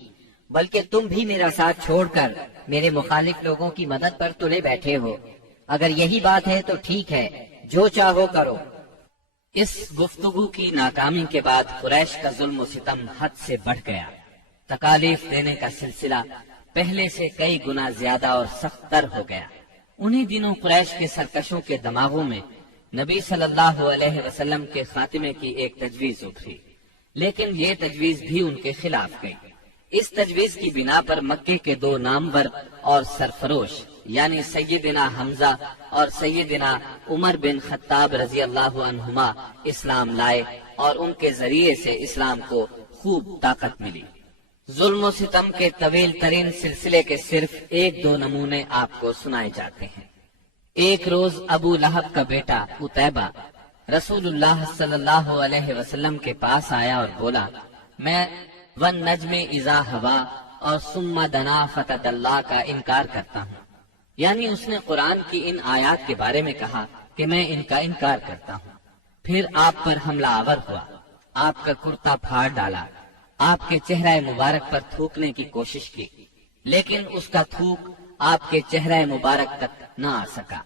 بلکہ تم بھی میرا ساتھ چھوڑ کر میرے مخالف لوگوں کی مدد پر تلے بیٹھے ہو۔ اگر یہی بات ہے تو ٹھیک ہے، جو چاہو کرو۔ اس گفتگو کی ناکامی کے بعد قریش کا ظلم و ستم حد سے بڑھ گیا۔ تکالیف دینے کا سلسلہ پہلے سے کئی گنا زیادہ اور سخت تر ہو گیا۔ انہی دنوں قریش کے سرکشوں کے دماغوں میں نبی صلی اللہ علیہ وسلم کے خاتمے کی ایک تجویز ابھری، لیکن یہ تجویز بھی ان کے خلاف گئی۔ اس تجویز کی بنا پر مکے کے دو نامور اور سرفروش یعنی سیدنا حمزہ اور سیدنا عمر بن خطاب رضی اللہ عنہما اسلام لائے اور ان کے ذریعے سے اسلام کو خوب طاقت ملی۔ ظلم و ستم کے طویل ترین سلسلے کے صرف ایک دو نمونے آپ کو سنائے جاتے ہیں۔ ایک روز ابو لہب کا بیٹا عتیبہ رسول اللہ صلی اللہ علیہ وسلم کے پاس آیا اور بولا، میں والنجم اذا ہوا اور ثم دنا فتدلی کا انکار کرتا ہوں۔ یعنی اس نے قرآن کی ان آیات کے بارے میں کہا کہ میں ان کا انکار کرتا ہوں۔ پھر آپ پر حملہ آور ہوا، آپ کا کرتا پھاڑ ڈالا، آپ کے چہرہ مبارک پر تھوکنے کی کوشش کی، لیکن اس کا تھوک آپ کے چہرہ مبارک تک نہ آ سکا۔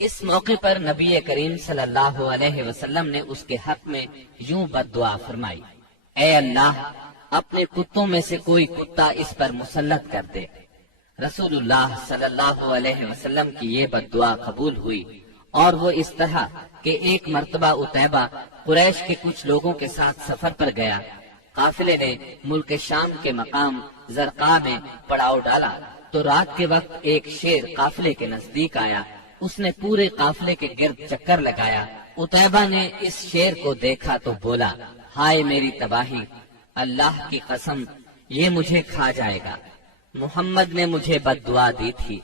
اس موقع پر نبی کریم صلی اللہ علیہ وسلم نے اس کے حق میں یوں بد دعا فرمائی: اے اللہ، اپنے کتوں میں سے کوئی کتا اس پر مسلط کر دے۔ رسول اللہ صلی اللہ علیہ وسلم کی یہ بد دعا قبول ہوئی، اور وہ اس طرح کہ ایک مرتبہ عتیبہ قریش کے کچھ لوگوں کے ساتھ سفر پر گیا۔ قافلے نے ملک شام کے مقام زرقاء میں پڑاؤ ڈالا تو رات کے وقت ایک شیر قافلے کے نزدیک آیا۔ اس نے پورے قافلے کے گرد چکر لگایا۔ عتیبہ نے اس شیر کو دیکھا تو بولا: ہائے میری تباہی، اللہ کی قسم یہ مجھے کھا جائے گا۔ محمد نے مجھے بد دعا دی تھی،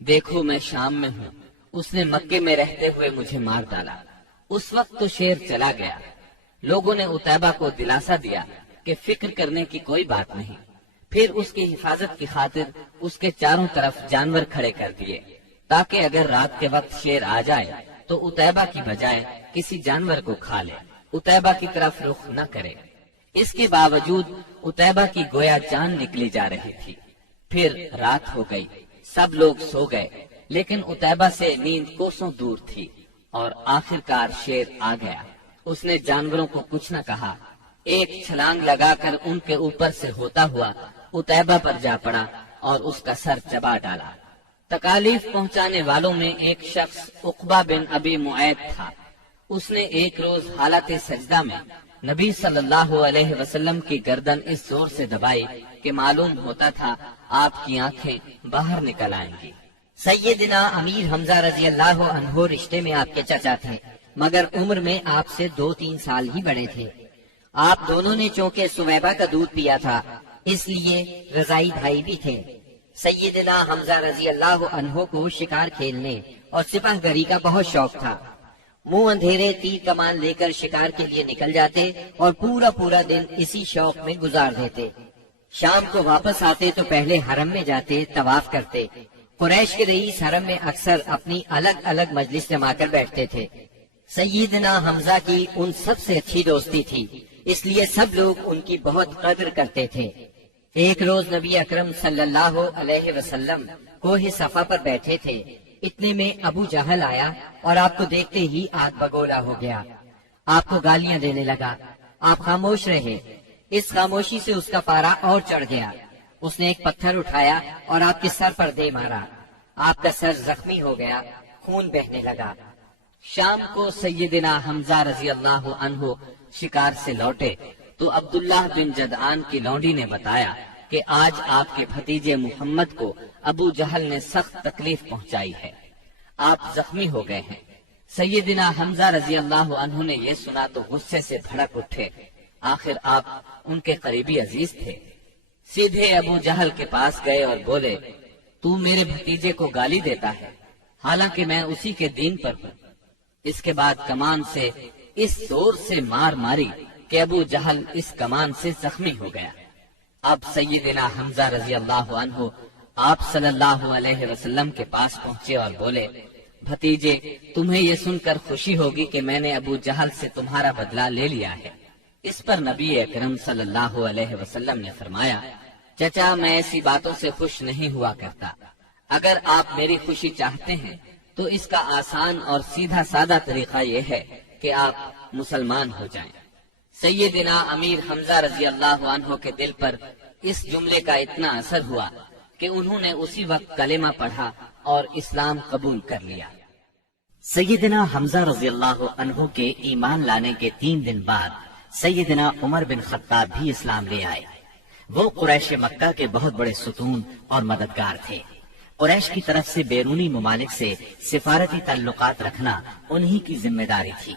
دیکھو میں شام میں ہوں، اس نے مکے میں رہتے ہوئے مجھے مار ڈالا۔ اس وقت تو شیر چلا گیا۔ لوگوں نے عتیبہ کو دلاسا دیا کہ فکر کرنے کی کوئی بات نہیں۔ پھر اس کی حفاظت کی خاطر اس کے چاروں طرف جانور کھڑے کر دیے تاکہ اگر رات کے وقت شیر آ جائے تو عتیبہ کی بجائے کسی جانور کو کھا لے، عتیبہ کی طرف رخ نہ کرے۔ اس کے باوجود عتیبہ کی گویا جان نکلی جا رہی تھی۔ پھر رات ہو گئی، سب لوگ سو گئے، لیکن عتیبہ سے نیند کوسوں دور تھی، اور آخر کار شیر آ گیا۔ اس نے جانوروں کو کچھ نہ کہا، ایک چھلانگ لگا کر ان کے اوپر سے ہوتا ہوا عتیبہ پر جا پڑا اور اس کا سر چبا ڈالا۔ تکالیف پہنچانے والوں میں ایک شخص عقبہ بن ابی معیط تھا۔ اس نے ایک روز حالت سجدہ میں نبی صلی اللہ علیہ وسلم کی گردن اس زور سے دبائی کہ معلوم ہوتا تھا آپ کی آنکھیں باہر نکل آئیں گی۔ سیدنا امیر حمزہ رضی اللہ عنہ رشتے میں آپ کے چچا تھے، مگر عمر میں آپ سے 2-3 سال ہی بڑے تھے۔ آپ دونوں نے چونکہ سویبہ کا دودھ پیا تھا، اس لیے رضائی بھائی بھی تھے۔ سیدنا حمزہ رضی اللہ عنہ کو شکار کھیلنے اور سپاہ گری کا بہت شوق تھا۔ منہ اندھیرے تیر کمان لے کر شکار کے لیے نکل جاتے اور پورا دن اسی شوق میں گزار دیتے۔ شام کو واپس آتے تو پہلے حرم میں جاتے، طواف کرتے۔ قریش کے رئیس حرم میں اکثر اپنی الگ الگ مجلس جما کر بیٹھتے تھے۔ سیدنا حمزہ کی ان سب سے اچھی دوستی تھی، اس لیے سب لوگ ان کی بہت قدر کرتے تھے۔ ایک روز نبی اکرم صلی اللہ علیہ وسلم کوہ صفا پر بیٹھے تھے، اتنے میں ابو جہل آیا اور آپ کو دیکھتے ہی آگ بگولا ہو گیا۔ آپ کو گالیاں دینے لگا، آپ خاموش رہے۔ اس خاموشی سے اس کا پارا اور چڑھ گیا۔ اس نے ایک پتھر اٹھایا اور آپ کے سر پر دے مارا۔ آپ کا سر زخمی ہو گیا، خون بہنے لگا۔ شام کو سیدنا حمزہ رضی اللہ عنہ شکار سے لوٹے تو عبداللہ بن جدعان کی لونڈی نے بتایا کہ آج آپ کے بھتیجے محمد کو ابو جہل نے سخت تکلیف پہنچائی ہے، آپ زخمی ہو گئے ہیں۔ سیدنا حمزہ رضی اللہ عنہ نے یہ سنا تو غصے سے بھڑک اٹھے، آخر آپ ان کے قریبی عزیز تھے۔ سیدھے ابو جہل کے پاس گئے اور بولے: تو میرے بھتیجے کو گالی دیتا ہے، حالانکہ میں اسی کے دین پر ہوں۔ اس کے بعد کمان سے اس زور سے مار ماری کہ ابو جہل اس کمان سے زخمی ہو گیا۔ اب سیدنا حمزہ رضی اللہ عنہ آپ صلی اللہ علیہ وسلم کے پاس پہنچے اور بولے: بھتیجے، تمہیں یہ سن کر خوشی ہوگی کہ میں نے ابو جہل سے تمہارا بدلہ لے لیا ہے۔ اس پر نبی اکرم صلی اللہ علیہ وسلم نے فرمایا: چچا، میں ایسی باتوں سے خوش نہیں ہوا کرتا۔ اگر آپ میری خوشی چاہتے ہیں تو اس کا آسان اور سیدھا سادہ طریقہ یہ ہے کہ آپ مسلمان ہو جائیں۔ سیدنا امیر حمزہ رضی اللہ عنہ کے دل پر اس جملے کا اتنا اثر ہوا کہ انہوں نے اسی وقت کلمہ پڑھا اور اسلام قبول کر لیا۔ سیدنا حمزہ رضی اللہ عنہ کے ایمان لانے کے 3 دن بعد سیدنا عمر بن خطاب بھی اسلام لے آئے۔ وہ قریش مکہ کے بہت بڑے ستون اور مددگار تھے۔ قریش کی طرف سے بیرونی ممالک سے سفارتی تعلقات رکھنا انہی کی ذمہ داری تھی۔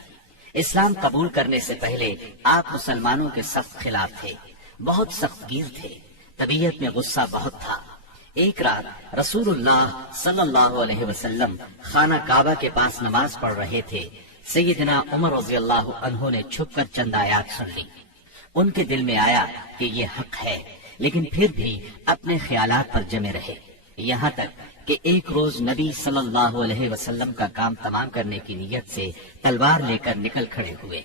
اسلام قبول کرنے سے پہلے آپ مسلمانوں کے سخت خلاف تھے، بہت سخت گیر تھے، طبیعت میں غصہ بہت تھا۔ ایک رات رسول اللہ صلی اللہ علیہ وسلم خانہ کعبہ کے پاس نماز پڑھ رہے تھے۔ سیدنا عمر رضی اللہ عنہ نے چھپ کر چند آیات سن لی۔ ان کے دل میں آیا کہ یہ حق ہے، لیکن پھر بھی اپنے خیالات پر جمے رہے، یہاں تک کہ ایک روز نبی صلی اللہ علیہ وسلم کا کام تمام کرنے کی نیت سے تلوار لے کر نکل کھڑے ہوئے۔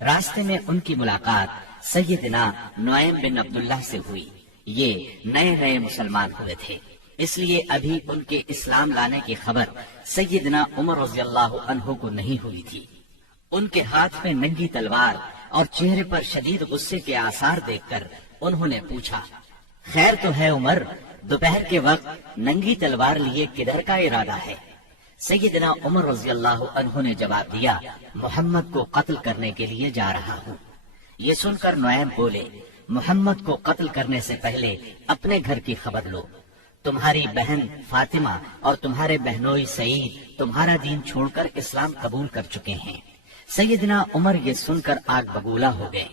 راستے میں ان کی ملاقات سیدنا نعیم بن عبداللہ سے ہوئی۔ یہ نئے نئے مسلمان ہوئے تھے، اس لیے ابھی ان کے اسلام لانے کی خبر سیدنا عمر رضی اللہ عنہ کو نہیں ہوئی تھی۔ ان کے ہاتھ میں ننگی تلوار اور چہرے پر شدید غصے کے آثار دیکھ کر انہوں نے پوچھا، خیر تو ہے عمر، دوپہر کے وقت ننگی تلوار لیے کدھر کا ارادہ ہے؟ سیدنا عمر رضی اللہ عنہ نے جواب دیا، محمد کو قتل کرنے کے لیے جا رہا ہوں۔ یہ سن کر نعیم بولے، محمد کو قتل کرنے سے پہلے اپنے گھر کی خبر لو۔ تمہاری بہن فاطمہ اور تمہارے بہنوئی سعید تمہارا دین چھوڑ کر اسلام قبول کر چکے ہیں۔ سیدنا عمر یہ سن کر آگ بگولا ہو گئے،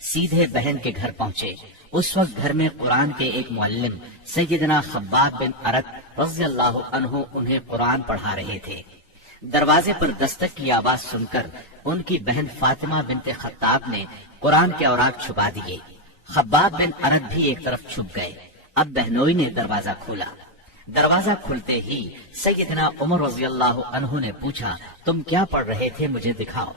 سیدھے بہن کے گھر پہنچے۔ اس وقت گھر میں قرآن کے ایک معلم سیدنا خباب بن ارت رضی اللہ عنہ انہیں قرآن پڑھا رہے تھے۔ دروازے پر دستک کی آواز سن کر ان کی بہن فاطمہ بنت خطاب نے قرآن کے اوراق چھپا دیے۔ خباب بن ارت بھی ایک طرف چھپ گئے۔ اب بہنوئی نے دروازہ کھولا۔ دروازہ کھلتے ہی سیدنا عمر رضی اللہ عنہ نے پوچھا، تم کیا پڑھ رہے تھے، مجھے دکھاؤ۔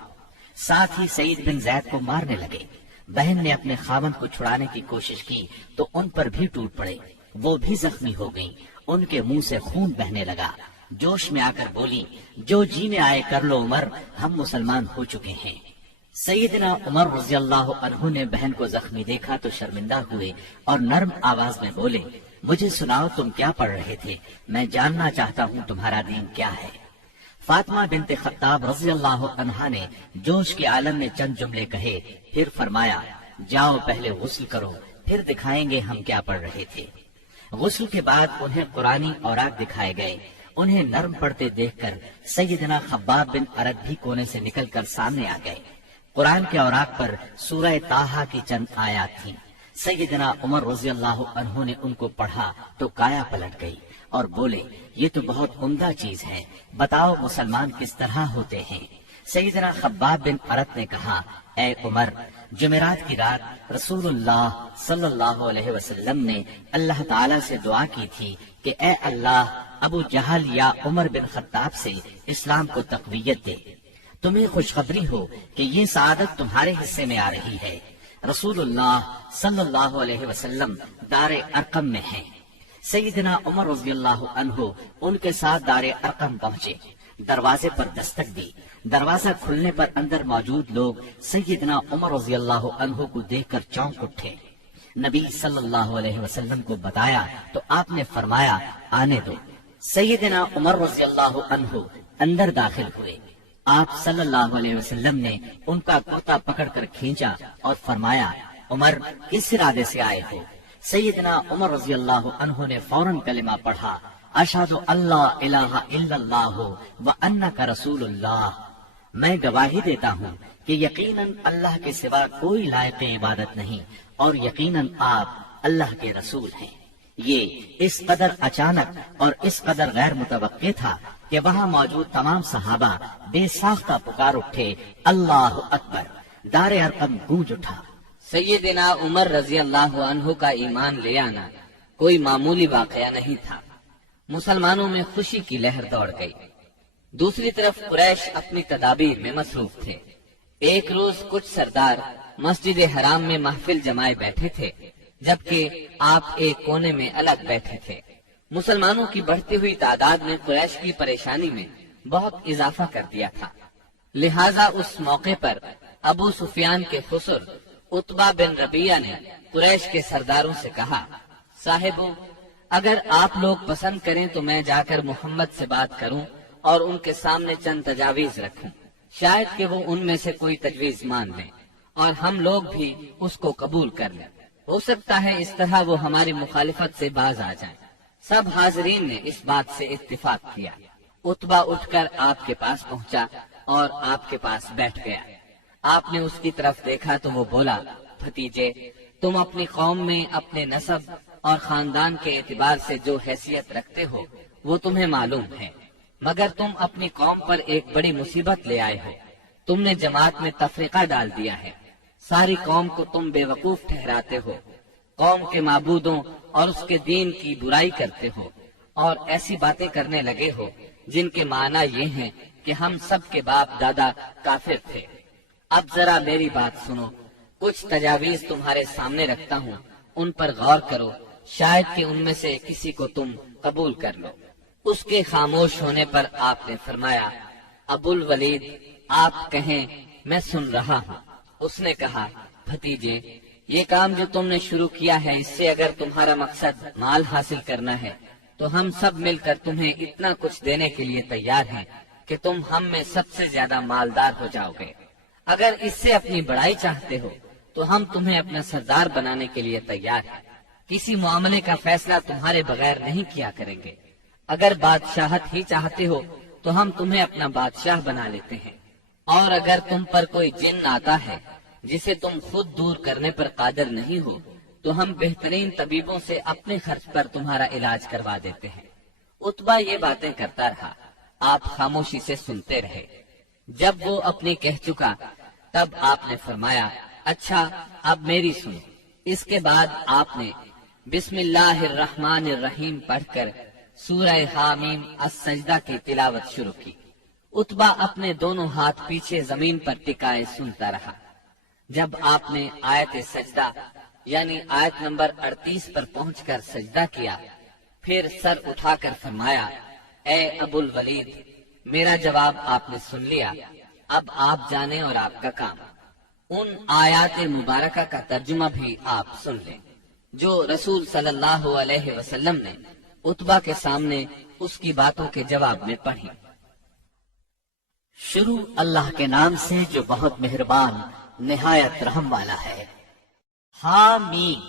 ساتھ ہی سعید بن زید کو مارنے لگے۔ بہن نے اپنے خاوند کو چھڑانے کی کوشش کی تو ان پر بھی ٹوٹ پڑے، وہ بھی زخمی ہو گئیں۔ ان کے منہ سے خون بہنے لگا۔ جوش میں آ کر بولی، جو جی میں آئے کر لو عمر، ہم مسلمان ہو چکے ہیں۔ سیدنا عمر رضی اللہ عنہ نے بہن کو زخمی دیکھا تو شرمندہ ہوئے اور نرم آواز میں بولے، مجھے سناؤ تم کیا پڑھ رہے تھے، میں جاننا چاہتا ہوں تمہارا دین کیا ہے۔ فاطمہ بنت خطاب رضی اللہ عنہا نے جوش کے عالم میں چند جملے کہے، پھر فرمایا، جاؤ پہلے غسل کرو، پھر دکھائیں گے ہم کیا پڑھ رہے تھے۔ غسل کے بعد انہیں قرآنی اوراق دکھائے گئے۔ انہیں نرم پڑھتے دیکھ کر سیدنا خباب بن ارت بھی کونے سے نکل کر سامنے آ گئے۔ قرآن کے اوراق پر سورہ طٰہٰ کی چند آیات تھیں۔ سیدنا عمر رضی اللہ عنہ نے ان کو پڑھا تو کایا پلٹ گئی اور بولے، یہ تو بہت عمدہ چیز ہے، بتاؤ مسلمان کس طرح ہوتے ہیں۔ سیدنا خباب بن ارت نے کہا، اے عمر، جمعرات کی رات رسول اللہ صلی اللہ علیہ وسلم نے اللہ تعالیٰ سے دعا کی تھی کہ اے اللہ، ابو جہل یا عمر بن خطاب سے اسلام کو تقویت دے۔ تمہیں خوشخبری ہو کہ یہ سعادت تمہارے حصے میں آ رہی ہے۔ رسول اللہ صلی اللہ علیہ وسلم دار ارقم میں ہیں۔ سیدنا عمر رضی اللہ عنہ ان کے ساتھ دار ارقم پہنچے، دروازے پر دستک دی۔ دروازہ کھلنے پر اندر موجود لوگ سیدنا عمر رضی اللہ عنہ کو دیکھ کر چونک اٹھے۔ نبی صلی اللہ علیہ وسلم کو بتایا تو آپ نے فرمایا، آنے دو۔ سیدنا عمر رضی اللہ عنہ اندر داخل ہوئے۔ آپ صلی اللہ علیہ وسلم نے ان کا کرتا پکڑ کر کھینچا اور فرمایا، عمر کس ارادے سے آئے ہو؟ سیدنا عمر رضی اللہ عنہ نے فوراً کلمہ پڑھا، اشہد اللہ الہ الا اللہ وانک رسول اللہ، میں گواہی دیتا ہوں کہ یقیناً اللہ کے سوا کوئی لائق عبادت نہیں اور یقیناً آپ اللہ کے رسول ہیں۔ یہ اس قدر اچانک اور اس قدر غیر متوقع تھا کہ وہاں موجود تمام صحابہ بے ساختہ پکار اٹھے، اللہ اکبر۔ دار ارقم گونج اٹھا۔ سیدنا عمر رضی اللہ عنہ کا ایمان لے آنا کوئی معمولی واقعہ نہیں تھا۔ مسلمانوں میں خوشی کی لہر دوڑ گئی۔ دوسری طرف قریش اپنی تدابیر میں مصروف تھے۔ ایک روز کچھ سردار مسجد حرام میں محفل جمائے بیٹھے تھے، جبکہ آپ ایک کونے میں الگ بیٹھے تھے۔ مسلمانوں کی بڑھتی ہوئی تعداد نے قریش کی پریشانی میں بہت اضافہ کر دیا تھا، لہذا اس موقع پر ابو سفیان کے خسر عتبہ بن ربیعہ نے قریش کے سرداروں سے کہا، صاحبو، اگر آپ لوگ پسند کریں تو میں جا کر محمد سے بات کروں اور ان کے سامنے چند تجاویز رکھوں، شاید کہ وہ ان میں سے کوئی تجویز مان لیں اور ہم لوگ بھی اس کو قبول کر لیں، ہو سکتا ہے اس طرح وہ ہماری مخالفت سے باز آ جائیں۔ سب حاضرین نے اس بات سے اتفاق کیا۔ عتبہ اٹھ کر آپ کے پاس پہنچا اور آپ کے پاس بیٹھ گیا۔ آپ نے اس کی طرف دیکھا تو وہ بولا، بھتیجے، تم اپنی قوم میں اپنے نسب اور خاندان کے اعتبار سے جو حیثیت رکھتے ہو وہ تمہیں معلوم ہے، مگر تم اپنی قوم پر ایک بڑی مصیبت لے آئے ہو۔ تم نے جماعت میں تفریقہ ڈال دیا ہے، ساری قوم کو تم بے وقوف ٹھہراتے ہو، قوم کے معبودوں اور اس کے دین کی برائی کرتے ہو اور ایسی باتیں کرنے لگے ہو جن کے معنی یہ ہیں کہ ہم سب کے باپ دادا کافر تھے۔ اب ذرا میری بات سنو، کچھ تجاویز تمہارے سامنے رکھتا ہوں، ان پر غور کرو، شاید کہ ان میں سے کسی کو تم قبول کر لو۔ اس کے خاموش ہونے پر آپ نے فرمایا، ابو الولید آپ کہیں، میں سن رہا ہوں۔ اس نے کہا، بھتیجے یہ کام جو تم نے شروع کیا ہے، اس سے اگر تمہارا مقصد مال حاصل کرنا ہے تو ہم سب مل کر تمہیں اتنا کچھ دینے کے لیے تیار ہیں کہ تم ہم میں سب سے زیادہ مالدار ہو جاؤ گے۔ اگر اس سے اپنی بڑائی چاہتے ہو تو ہم تمہیں اپنا سردار بنانے کے لیے تیار ہیں۔ کسی معاملے کا فیصلہ تمہارے بغیر نہیں کیا کریں گے۔ اگر بادشاہت ہی چاہتے ہو تو ہم تمہیں اپنا بادشاہ بنا لیتے ہیں، اور اگر تم پر کوئی جن آتا ہے جسے تم خود دور کرنے پر قادر نہیں ہو تو ہم بہترین طبیبوں سے اپنے خرچ پر تمہارا علاج کروا دیتے ہیں۔ عتبہ یہ باتیں کرتا رہا، آپ خاموشی سے سنتے رہے۔ جب وہ اپنی کہہ چکا تب آپ نے فرمایا، اچھا اب میری سنو۔ اس کے بعد آپ نے بسم اللہ الرحمن الرحیم پڑھ کر سورہ حامیم السجدہ کی تلاوت شروع کی۔ عتبہ اپنے دونوں ہاتھ پیچھے زمین پر ٹکائے سنتا رہا۔ جب آپ نے آیت سجدہ یعنی آیت نمبر 38 پر پہنچ کر سجدہ کیا، پھر سر اٹھا کر فرمایا، اے ابو الولید میرا جواب آپ نے سن لیا، اب آپ جانیں اور آپ کا کام۔ ان آیات مبارکہ کا ترجمہ بھی آپ سن لیں جو رسول صلی اللہ علیہ وسلم نے عتبہ کے سامنے اس کی باتوں کے جواب میں پڑھی۔ شروع اللہ کے نام سے جو بہت مہربان نہایت رحم والا ہے۔ حامیم،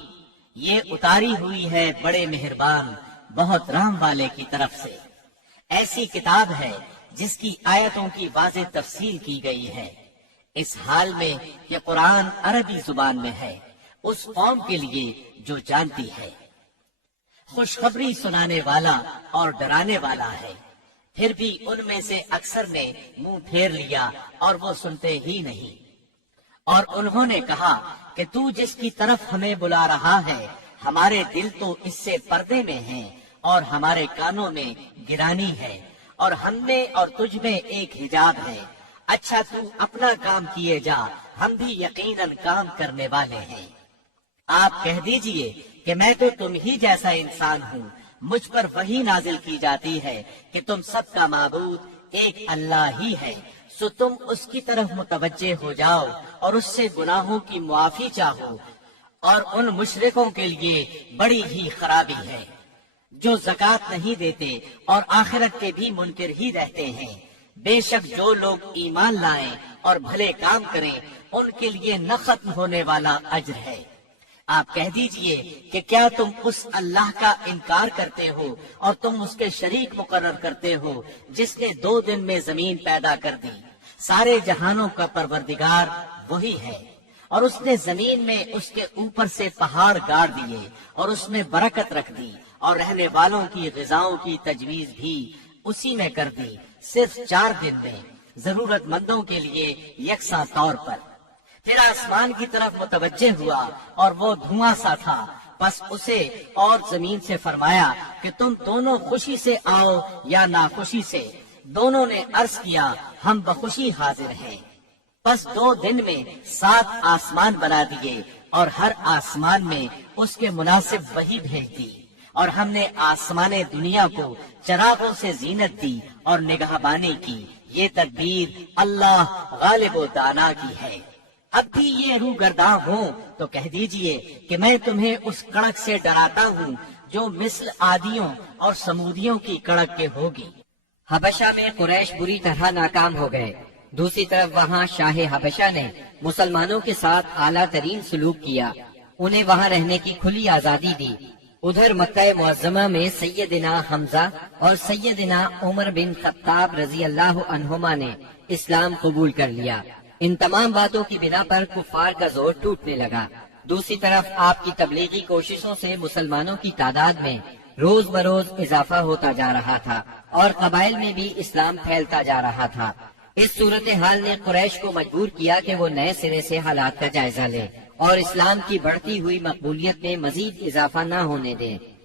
یہ اتاری ہوئی ہے بڑے مہربان بہت رحم والے کی طرف سے۔ ایسی کتاب ہے جس کی آیتوں کی واضح تفصیل کی گئی ہے۔ اس حال میں یہ قرآن عربی زبان میں ہے، اس قوم کے لیے جو جانتی ہے۔ خوشخبری سنانے والا اور ڈرانے والا ہے۔ پھر بھی ان میں سے اکثر نے منہ پھیر لیا اور وہ سنتے ہی نہیں۔ اور انہوں نے کہا کہ تو جس کی طرف ہمیں بلا رہا ہے ہمارے دل تو اس سے پردے میں ہیں اور ہمارے کانوں میں گرانی ہے، اور ہم میں اور تجھ میں ایک حجاب ہے۔ اچھا تو اپنا کام کیے جا، ہم بھی یقیناً کام کرنے والے ہیں۔ آپ کہہ دیجئے کہ میں تو تم ہی جیسا انسان ہوں، مجھ پر وحی نازل کی جاتی ہے کہ تم سب کا معبود ایک اللہ ہی ہے، سو تم اس کی طرف متوجہ ہو جاؤ اور اس سے گناہوں کی معافی چاہو، اور ان مشرکوں کے لیے بڑی ہی خرابی ہے جو زکوٰۃ نہیں دیتے اور آخرت کے بھی منکر ہی رہتے ہیں۔ بے شک جو لوگ ایمان لائیں اور بھلے کام کریں ان کے لیے نہ ختم ہونے والا اجر ہے۔ آپ کہہ دیجئے کہ کیا تم اس اللہ کا انکار کرتے ہو اور تم اس کے شریک مقرر کرتے ہو جس نے 2 دن میں زمین پیدا کر دی۔ سارے جہانوں کا پروردگار وہی ہے، اور اس نے زمین میں اس کے اوپر سے پہاڑ گاڑ دیے اور اس میں برکت رکھ دی، اور رہنے والوں کی غذاؤں کی تجویز بھی اسی میں کر دی، صرف 4 دن میں ضرورت مندوں کے لیے یکساں طور پر۔ پھر آسمان کی طرف متوجہ ہوا اور وہ دھواں سا تھا، پس اسے اور زمین سے فرمایا کہ تم دونوں خوشی سے آؤ یا ناخوشی سے۔ دونوں نے عرض کیا ہم بخوشی حاضر ہیں۔ پس 2 دن میں 7 آسمان بنا دیے اور ہر آسمان میں اس کے مناسب وحی بھیج دی، اور ہم نے آسمان دنیا کو چراغوں سے زینت دی اور نگہبانی کی۔ یہ تدبیر اللہ غالب و دانا کی ہے۔ اب بھی یہ روگرداں ہوں تو کہہ دیجئے کہ میں تمہیں اس کڑک سے ڈراتا ہوں جو مثل عادیوں اور سمودیوں کی کڑک کے ہوگی۔ حبشہ میں قریش بری طرح ناکام ہو گئے۔ دوسری طرف وہاں شاہ حبشہ نے مسلمانوں کے ساتھ اعلیٰ ترین سلوک کیا، انہیں وہاں رہنے کی کھلی آزادی دی۔ ادھر مکہ معظمہ میں سیدنا حمزہ اور سیدنا عمر بن خطاب رضی اللہ عنہما نے اسلام قبول کر لیا۔ ان تمام باتوں کی بنا پر کفار کا زور ٹوٹنے لگا۔ دوسری طرف آپ کی تبلیغی کوششوں سے مسلمانوں کی تعداد میں روز بروز اضافہ ہوتا جا رہا تھا اور قبائل میں بھی اسلام پھیلتا جا رہا تھا۔ اس صورتحال نے قریش کو مجبور کیا کہ وہ نئے سرے سے حالات کا جائزہ لے اور اسلام کی بڑھتی ہوئی مقبولیت میں مزید اضافہ نہ ہونے دیں۔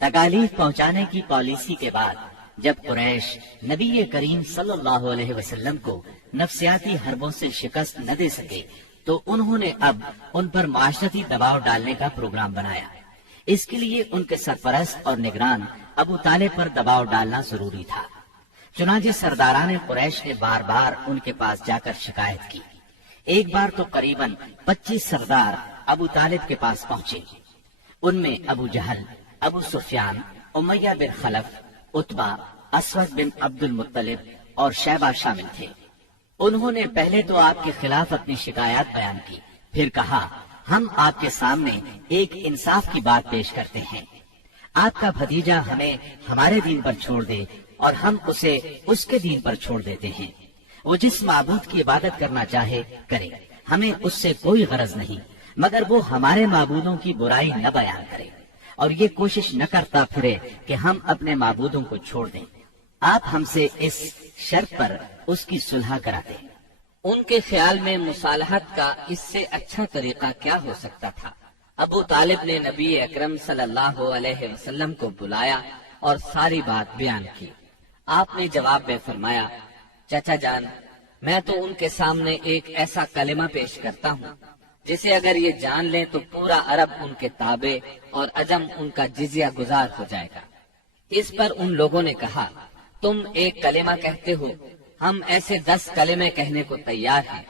تکالیف پہنچانے کی پالیسی کے بعد جب قریش نبی کریم صلی اللہ علیہ وسلم کو نفسیاتی حربوں سے شکست نہ دے سکے تو انہوں نے اب ان پر معاشرتی دباؤ ڈالنے کا پروگرام بنایا۔ اس کے لیے ان کے سرپرست اور نگران ابو طالب پر دباؤ ڈالنا ضروری تھا۔ چنانچہ سرداران قریش نے بار بار ان کے پاس جا کر شکایت کی۔ ایک بار تو قریباً 25 سردار ابو طالب کے پاس پہنچے۔ ان میں ابو جہل، ابو سفیان، امیہ بن خلف، عتبہ، اسود بن عبد المطلب اور شیبہ شامل تھے۔ انہوں نے پہلے تو آپ کے خلاف اپنی شکایات بیان کی، پھر کہا ہم آپ کے سامنے ایک انصاف کی بات پیش کرتے ہیں۔ آپ کا بھتیجا ہمیں ہمارے دین پر چھوڑ دے اور ہم اسے اس کے دین پر چھوڑ دیتے ہیں۔ وہ جس معبود کی عبادت کرنا چاہے کرے، ہمیں اس سے کوئی غرض نہیں، مگر وہ ہمارے معبودوں کی برائی نہ بیان کرے اور یہ کوشش نہ کرتا پھرے کہ ہم اپنے معبودوں کو چھوڑ دیں۔ آپ ہم سے اس شرط پر اس کی صلح کرا دیں۔ ان کے خیال میں مصالحت کا اس سے اچھا طریقہ کیا ہو سکتا تھا۔ ابو طالب نے نبی اکرم صلی اللہ علیہ وسلم کو بلایا اور ساری بات بیان کی۔ آپ نے جواب میں فرمایا، چچا جان، میں تو ان کے سامنے ایک ایسا کلمہ پیش کرتا ہوں جسے اگر یہ جان لیں تو پورا عرب ان کے تابع اور عجم ان کا جزیہ گزار ہو جائے گا۔ اس پر ان لوگوں نے کہا، تم ایک کلمہ کہتے ہو، ہم ایسے 10 کلمے کہنے کو تیار ہیں،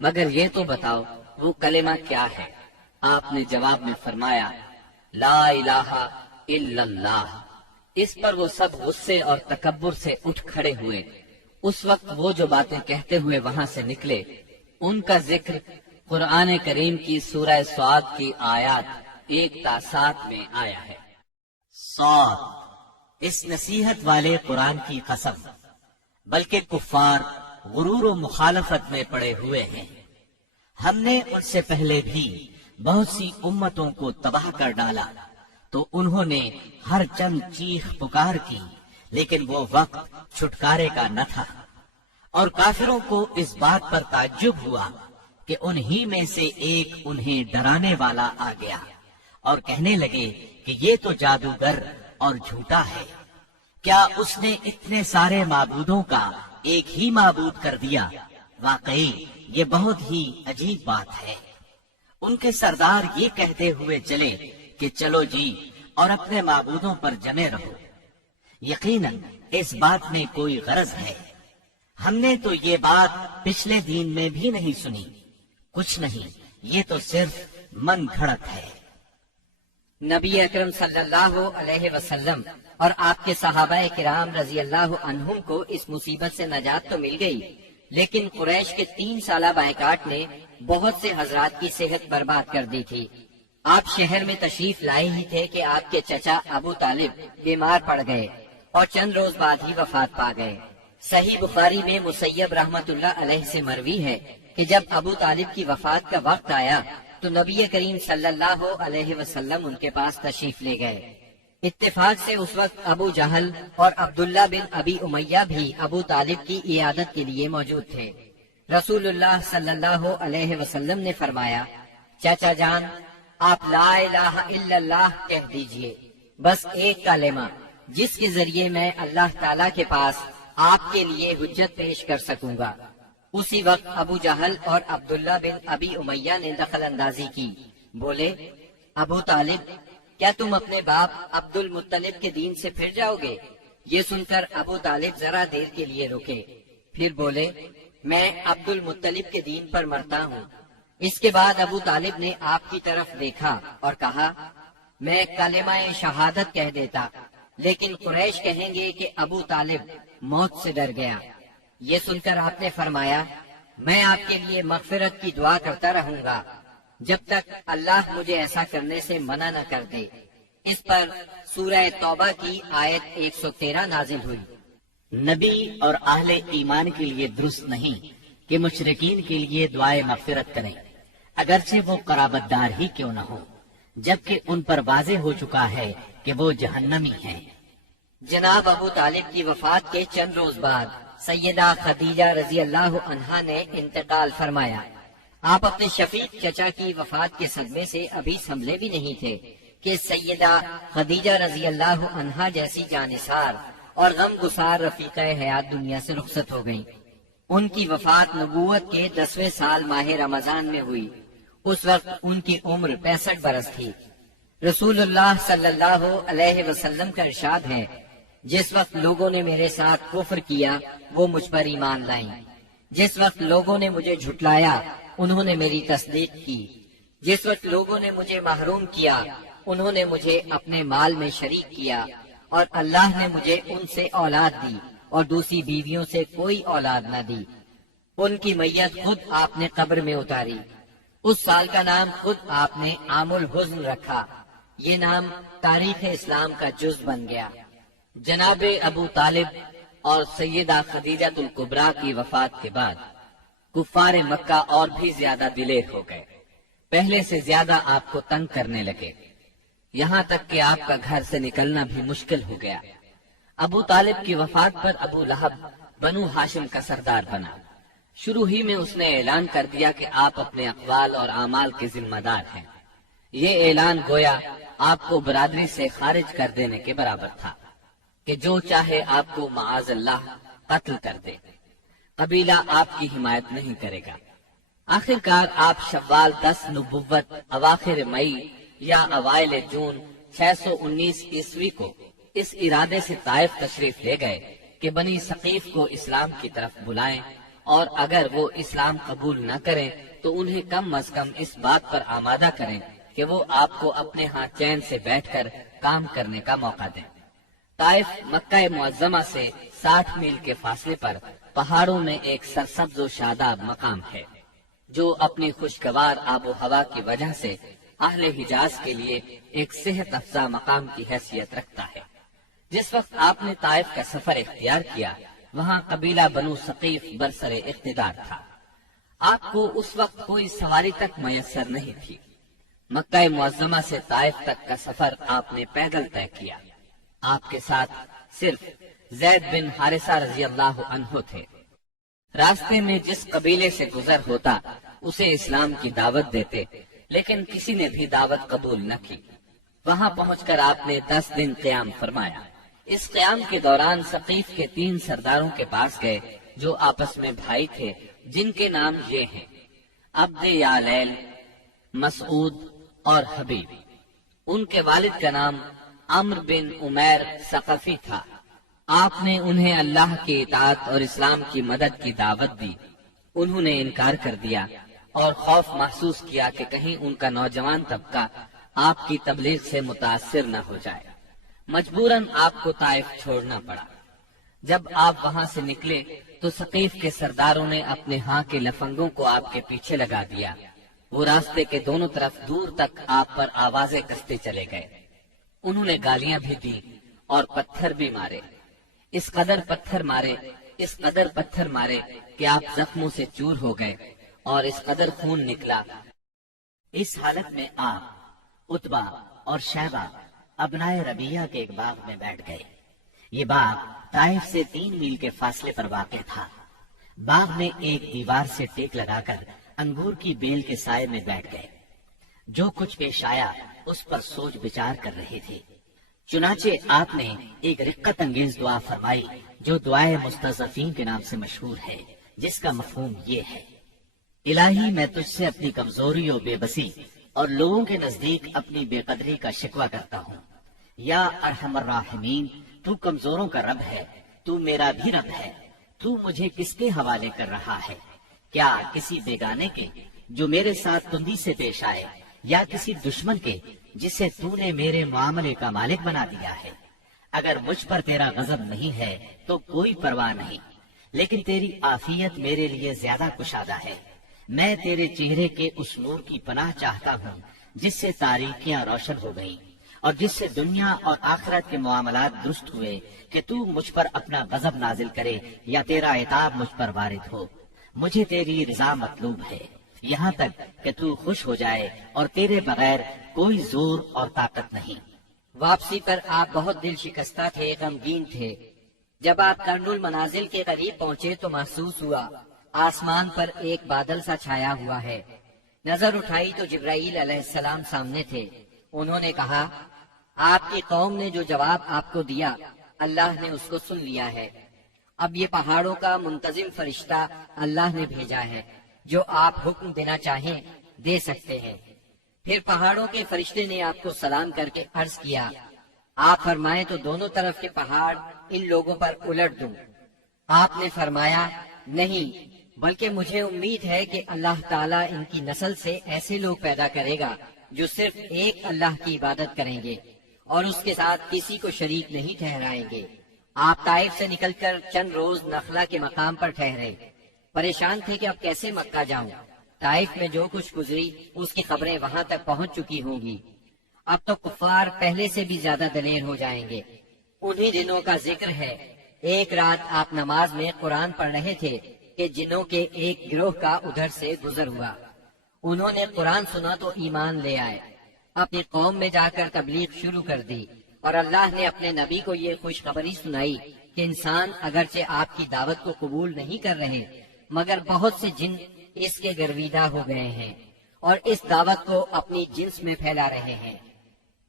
مگر یہ تو بتاؤ وہ کلمہ کیا ہے؟ آپ نے جواب میں فرمایا، لا الہ الا اللہ۔ اس پر وہ سب غصے اور تکبر سے اٹھ کھڑے ہوئے۔ اس وقت وہ جو باتیں کہتے ہوئے وہاں سے نکلے ان کا ذکر قرآن کریم کی سورہ صاد کی آیات 1 تا 7 میں آیا ہے۔ صاد، اس نصیحت والے قرآن کی قسم، بلکہ کفار غرور و مخالفت میں پڑے ہوئے ہیں۔ ہم نے ان سے پہلے بھی بہت سی امتوں کو تباہ کر ڈالا تو انہوں نے ہر چند چیخ پکار کی، لیکن وہ وقت چھٹکارے کا نہ تھا، اور کافروں کو اس بات پر تعجب ہوا کہ انہی میں سے ایک انہیں ڈرانے والا آ گیا اور کہنے لگے کہ یہ تو جادوگر اور جھوٹا ہے۔ کیا اس نے اتنے سارے معبودوں کا ایک ہی معبود کر دیا؟ واقعی یہ بہت ہی عجیب بات ہے۔ ان کے سردار یہ کہتے ہوئے چلے کہ چلو جی اور اپنے معبودوں پر جمے رہو، یقیناً اس بات میں کوئی غرض ہے۔ ہم نے تو یہ بات پچھلے دین میں بھی نہیں سنی، کچھ نہیں، یہ تو صرف من گھڑت ہے۔ نبی اکرم صلی اللہ علیہ وسلم اور آپ کے صحابہ کرام رضی اللہ عنہم کو اس مصیبت سے نجات تو مل گئی، لیکن قریش کے 3 سالہ بائیکاٹ نے بہت سے حضرات کی صحت برباد کر دی تھی۔ آپ شہر میں تشریف لائے ہی تھے کہ آپ کے چچا ابو طالب بیمار پڑ گئے اور چند روز بعد ہی وفات پا گئے۔ صحیح بخاری میں مسیب رحمت اللہ علیہ سے مروی ہے کہ جب ابو طالب کی وفات کا وقت آیا تو نبی کریم صلی اللہ علیہ وسلم ان کے پاس تشریف لے گئے۔ اتفاق سے اس وقت ابو جہل اور عبداللہ بن ابی امیہ بھی ابو طالب کی عیادت کے لیے موجود تھے۔ رسول اللہ صلی اللہ علیہ وسلم نے فرمایا، چچا جان، آپ لا الہ الا اللہ کہہ دیجئے، بس ایک کلمہ جس کے ذریعے میں اللہ تعالیٰ کے پاس آپ کے لیے حجت پیش کر سکوں گا۔ اسی وقت ابو جہل اور عبداللہ بن ابی امیہ نے دخل اندازی کی، بولے، ابو طالب، کیا تم اپنے باپ عبد المطلب کے دین سے پھر جاؤ گے؟ یہ سن کر ابو طالب ذرا دیر کے لیے رکے، پھر بولے، میں عبد المطلب کے دین پر مرتا ہوں۔ اس کے بعد ابو طالب نے آپ کی طرف دیکھا اور کہا، میں کلمہ شہادت کہہ دیتا، لیکن قریش کہیں گے کہ ابو طالب موت سے ڈر گیا۔ یہ سن کر آپ نے فرمایا، میں آپ کے لیے مغفرت کی دعا کرتا رہوں گا جب تک اللہ مجھے ایسا کرنے سے منع نہ کر دے۔ اس پر سورہ توبہ کی آیت 113 نازل ہوئی۔ نبی اور اہل ایمان کے لیے درست نہیں کہ مشرکین کے لیے دعائے مغفرت کریں، اگرچہ وہ قرابت دار ہی کیوں نہ ہو، جبکہ ان پر واضح ہو چکا ہے کہ وہ جہنمی ہیں۔ جناب ابو طالب کی وفات کے چند روز بعد سیدہ خدیجہ رضی اللہ عنہا نے انتقال فرمایا۔ آپ اپنے شفیق چچا کی وفات کے صدمے سے ابھی سنبھلے بھی نہیں تھے کہ سیدہ خدیجہ رضی اللہ عنہا جیسی جانثار اور غم گسار رفیقہ حیات دنیا سے رخصت ہو گئیں۔ ان کی وفات نبوت کے 10ویں سال ماہ رمضان میں ہوئی۔ اس وقت ان کی عمر 65 برس تھی۔ رسول اللہ صلی اللہ علیہ وسلم کا ارشاد ہے، جس وقت لوگوں نے میرے ساتھ کفر کیا وہ مجھ پر ایمان لائیں، جس وقت لوگوں نے مجھے جھٹلایا انہوں نے میری تصدیق کی، جس وقت لوگوں نے مجھے محروم کیا انہوں نے مجھے اپنے مال میں شریک کیا، اور اللہ نے مجھے ان سے اولاد دی اور دوسری بیویوں سے کوئی اولاد نہ دی۔ ان کی میت خود آپ نے قبر میں اتاری۔ اس سال کا نام خود آپ نے عام الحزن رکھا۔ یہ نام تاریخ اسلام کا جز بن گیا۔ جناب ابو طالب اور سیدہ خدیجہ الکبریٰ کی وفات کے بعد کفار مکہ اور بھی زیادہ دلیر ہو گئے، پہلے سے زیادہ آپ کو تنگ کرنے لگے، یہاں تک کہ آپ کا گھر سے نکلنا بھی مشکل ہو گیا۔ ابو طالب کی وفات پر ابو لہب بنو ہاشم کا سردار بنا۔ شروع ہی میں اس نے اعلان کر دیا کہ آپ اپنے اقوال اور اعمال کے ذمہ دار ہیں۔ یہ اعلان گویا آپ کو برادری سے خارج کر دینے کے برابر تھا کہ جو چاہے آپ کو معاذ اللہ قتل کر دے، قبیلہ آپ کی حمایت نہیں کرے گا۔ آخر کار آپ شوال 10 نبوت اواخر مئی یا اوائل جون 619 عیسوی کو اس ارادے سے طائف تشریف لے گئے کہ بنی ثقیف کو اسلام کی طرف بلائیں، اور اگر وہ اسلام قبول نہ کریں تو انہیں کم از کم اس بات پر آمادہ کریں کہ وہ آپ کو اپنے ہاں چین سے بیٹھ کر کام کرنے کا موقع دیں۔ طائف مکہ معظمہ سے 60 میل کے فاصلے پر پہاڑوں میں ایک سرسبز و شاداب مقام ہے، جو اپنی خوشگوار آب و ہوا کی وجہ سے اہل حجاز کے لیے ایک صحت افزا مقام کی حیثیت رکھتا ہے۔ جس وقت آپ نے طائف کا سفر اختیار کیا وہاں قبیلہ بنو ثقیف برسر اقتدار تھا۔ آپ کو اس وقت کوئی سواری تک میسر نہیں تھی۔ مکہ معظمہ سے طائف تک کا سفر آپ نے پیدل طے کیا۔ آپ کے ساتھ صرف زید بن حارثہ رضی اللہ عنہ تھے۔ راستے میں جس قبیلے سے گزر ہوتا اسے اسلام کی دعوت دیتے، لیکن کسی نے بھی دعوت قبول نہ کی۔ وہاں پہنچ کر آپ نے 10 دن قیام فرمایا۔ اس قیام کے دوران ثقیف کے 3 سرداروں کے پاس گئے جو آپس میں بھائی تھے، جن کے نام یہ ہیں: عبد یالیل، مسعود اور حبیب۔ ان کے والد کا نام عمرو بن عمیر ثقفی تھا۔ آپ نے انہیں اللہ کی اطاعت اور اسلام کی مدد کی دعوت دی۔ انہوں نے انکار کر دیا اور خوف محسوس کیا کہ کہیں ان کا نوجوان طبقہ آپ کی تبلیغ سے متاثر نہ ہو جائے۔ مجبوراً آپ کو طائف چھوڑنا پڑا۔ جب آپ وہاں سے نکلے تو ثقیف کے سرداروں نے اپنے ہاں کے لفنگوں کو آپ کے پیچھے لگا دیا۔ وہ راستے کے دونوں طرف دور تک آپ پر آوازیں کستے چلے گئے۔ انہوں نے گالیاں بھی دی اور پتھر بھی مارے۔ اس قدر پتھر مارے کہ آپ زخموں سے چور ہو گئے اور اس قدر خون نکلا۔ اس حالت میں آپ عتبہ اور شیبہ ابنائے ربیعہ کے ایک باغ میں بیٹھ گئے۔ یہ باغ طائف سے 3 میل کے فاصلے پر واقع تھا۔ باغ میں ایک دیوار سے ٹیک لگا کر انگور کی بیل کے سائے میں بیٹھ گئے۔ جو کچھ پیش آیا اس پر سوچ بچار کر رہے تھے۔ چنانچہ آپ نے ایک رقت انگیز دعا فرمائی جو دعائے مستضعفین کے نام سے مشہور ہے، جس کا مفہوم یہ ہے: الہی میں تجھ سے اپنی کمزوری و بے بسی اور لوگوں کے نزدیک اپنی بے قدری کا شکوہ کرتا ہوں۔ یا ارحم الراحمین، تو کمزوروں کا رب ہے، تو میرا بھی رب ہے۔ تو مجھے کس کے حوالے کر رہا ہے؟ کیا کسی بیگانے کے جو میرے ساتھ تندی سے پیش آئے، یا کسی دشمن کے جسے تو نے میرے معاملے کا مالک بنا دیا ہے؟ اگر مجھ پر تیرا غضب نہیں ہے تو کوئی پرواہ نہیں، لیکن تیری عافیت میرے لیے زیادہ کشادہ ہے۔ میں تیرے چہرے کے اس نور کی پناہ چاہتا ہوں جس سے تاریکیاں روشن ہو گئیں اور جس سے دنیا اور آخرت کے معاملات درست ہوئے، کہ تو مجھ پر اپنا غضب نازل کرے یا تیرا عتاب مجھ پر وارد ہو۔ مجھے تیری رضا مطلوب ہے، یہاں تک کہ تو خوش ہو جائے، اور تیرے بغیر کوئی زور اور طاقت نہیں۔ واپسی پر آپ بہت دل شکستہ تھے، غمگین تھے۔ جب آپ قرن المنازل کے قریب پہنچے تو محسوس ہوا آسمان پر ایک بادل سا چھایا ہوا ہے۔ نظر اٹھائی تو جبرائیل علیہ السلام سامنے تھے۔ انہوں نے کہا آپ کی قوم نے جو جواب آپ کو دیا اللہ نے اس کو سن لیا ہے، اب یہ پہاڑوں کا منتظم فرشتہ اللہ نے بھیجا ہے، جو آپ حکم دینا چاہیں دے سکتے ہیں۔ پھر پہاڑوں کے فرشتے نے آپ کو سلام کر کے عرض کیا آپ فرمائیں تو دونوں طرف کے پہاڑ ان لوگوں پر الٹ دوں۔ آپ نے فرمایا نہیں، بلکہ مجھے امید ہے کہ اللہ تعالیٰ ان کی نسل سے ایسے لوگ پیدا کرے گا جو صرف ایک اللہ کی عبادت کریں گے اور اس کے ساتھ کسی کو شریک نہیں ٹھہرائیں گے۔ آپ طائف سے نکل کر چند روز نخلا کے مقام پر ٹھہرے، پریشان تھے کہ اب کیسے مکہ جاؤں۔ طائف میں جو کچھ گزری اس کی خبریں وہاں تک پہنچ چکی ہوں گی۔ اب تو کفار پہلے سے بھی زیادہ دلیر ہو جائیں گے۔ انہی دنوں کا ذکر ہے، ایک رات آپ نماز میں قرآن پڑھ رہے تھے کہ جنوں کے ایک گروہ کا ادھر سے گزر ہوا۔ انہوں نے قرآن سنا تو ایمان لے آئے، اپنی قوم میں جا کر تبلیغ شروع کر دی، اور اللہ نے اپنے نبی کو یہ خوشخبری سنائی کہ انسان اگرچہ آپ کی دعوت کو قبول نہیں کر رہے مگر بہت سے جن اس کے گرویدہ ہو گئے ہیں اور اس دعوت کو اپنی جنس میں پھیلا رہے ہیں۔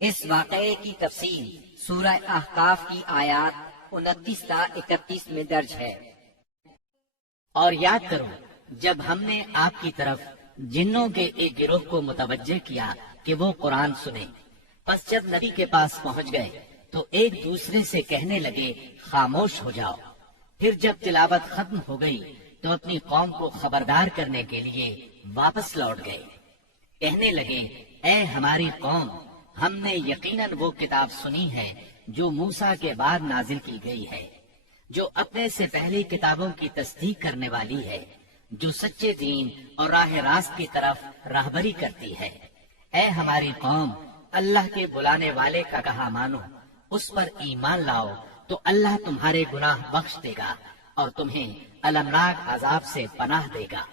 اس واقعے کی تفصیل سورہ احقاف کی آیات 29 تا 31 میں درج ہے۔ اور یاد کرو جب ہم نے آپ کی طرف جنوں کے ایک گروہ کو متوجہ کیا کہ وہ قرآن سنے، پس جب نبی کے پاس پہنچ گئے تو ایک دوسرے سے کہنے لگے خاموش ہو جاؤ۔ پھر جب تلاوت ختم ہو گئی تو اپنی قوم کو خبردار کرنے کے لیے واپس لوٹ گئے، کہنے لگے اے ہماری قوم، ہم نے یقیناً وہ کتاب سنی ہے جو موسیٰ کے بعد نازل کی گئی ہے، جو اپنے سے پہلی کتابوں کی تصدیق کرنے والی ہے، جو سچے دین اور راہ راست کی طرف راہبری کرتی ہے۔ اے ہماری قوم، اللہ کے بلانے والے کا کہا مانو، اس پر ایمان لاؤ تو اللہ تمہارے گناہ بخش دے گا اور تمہیں المناک عذاب سے پناہ دے گا۔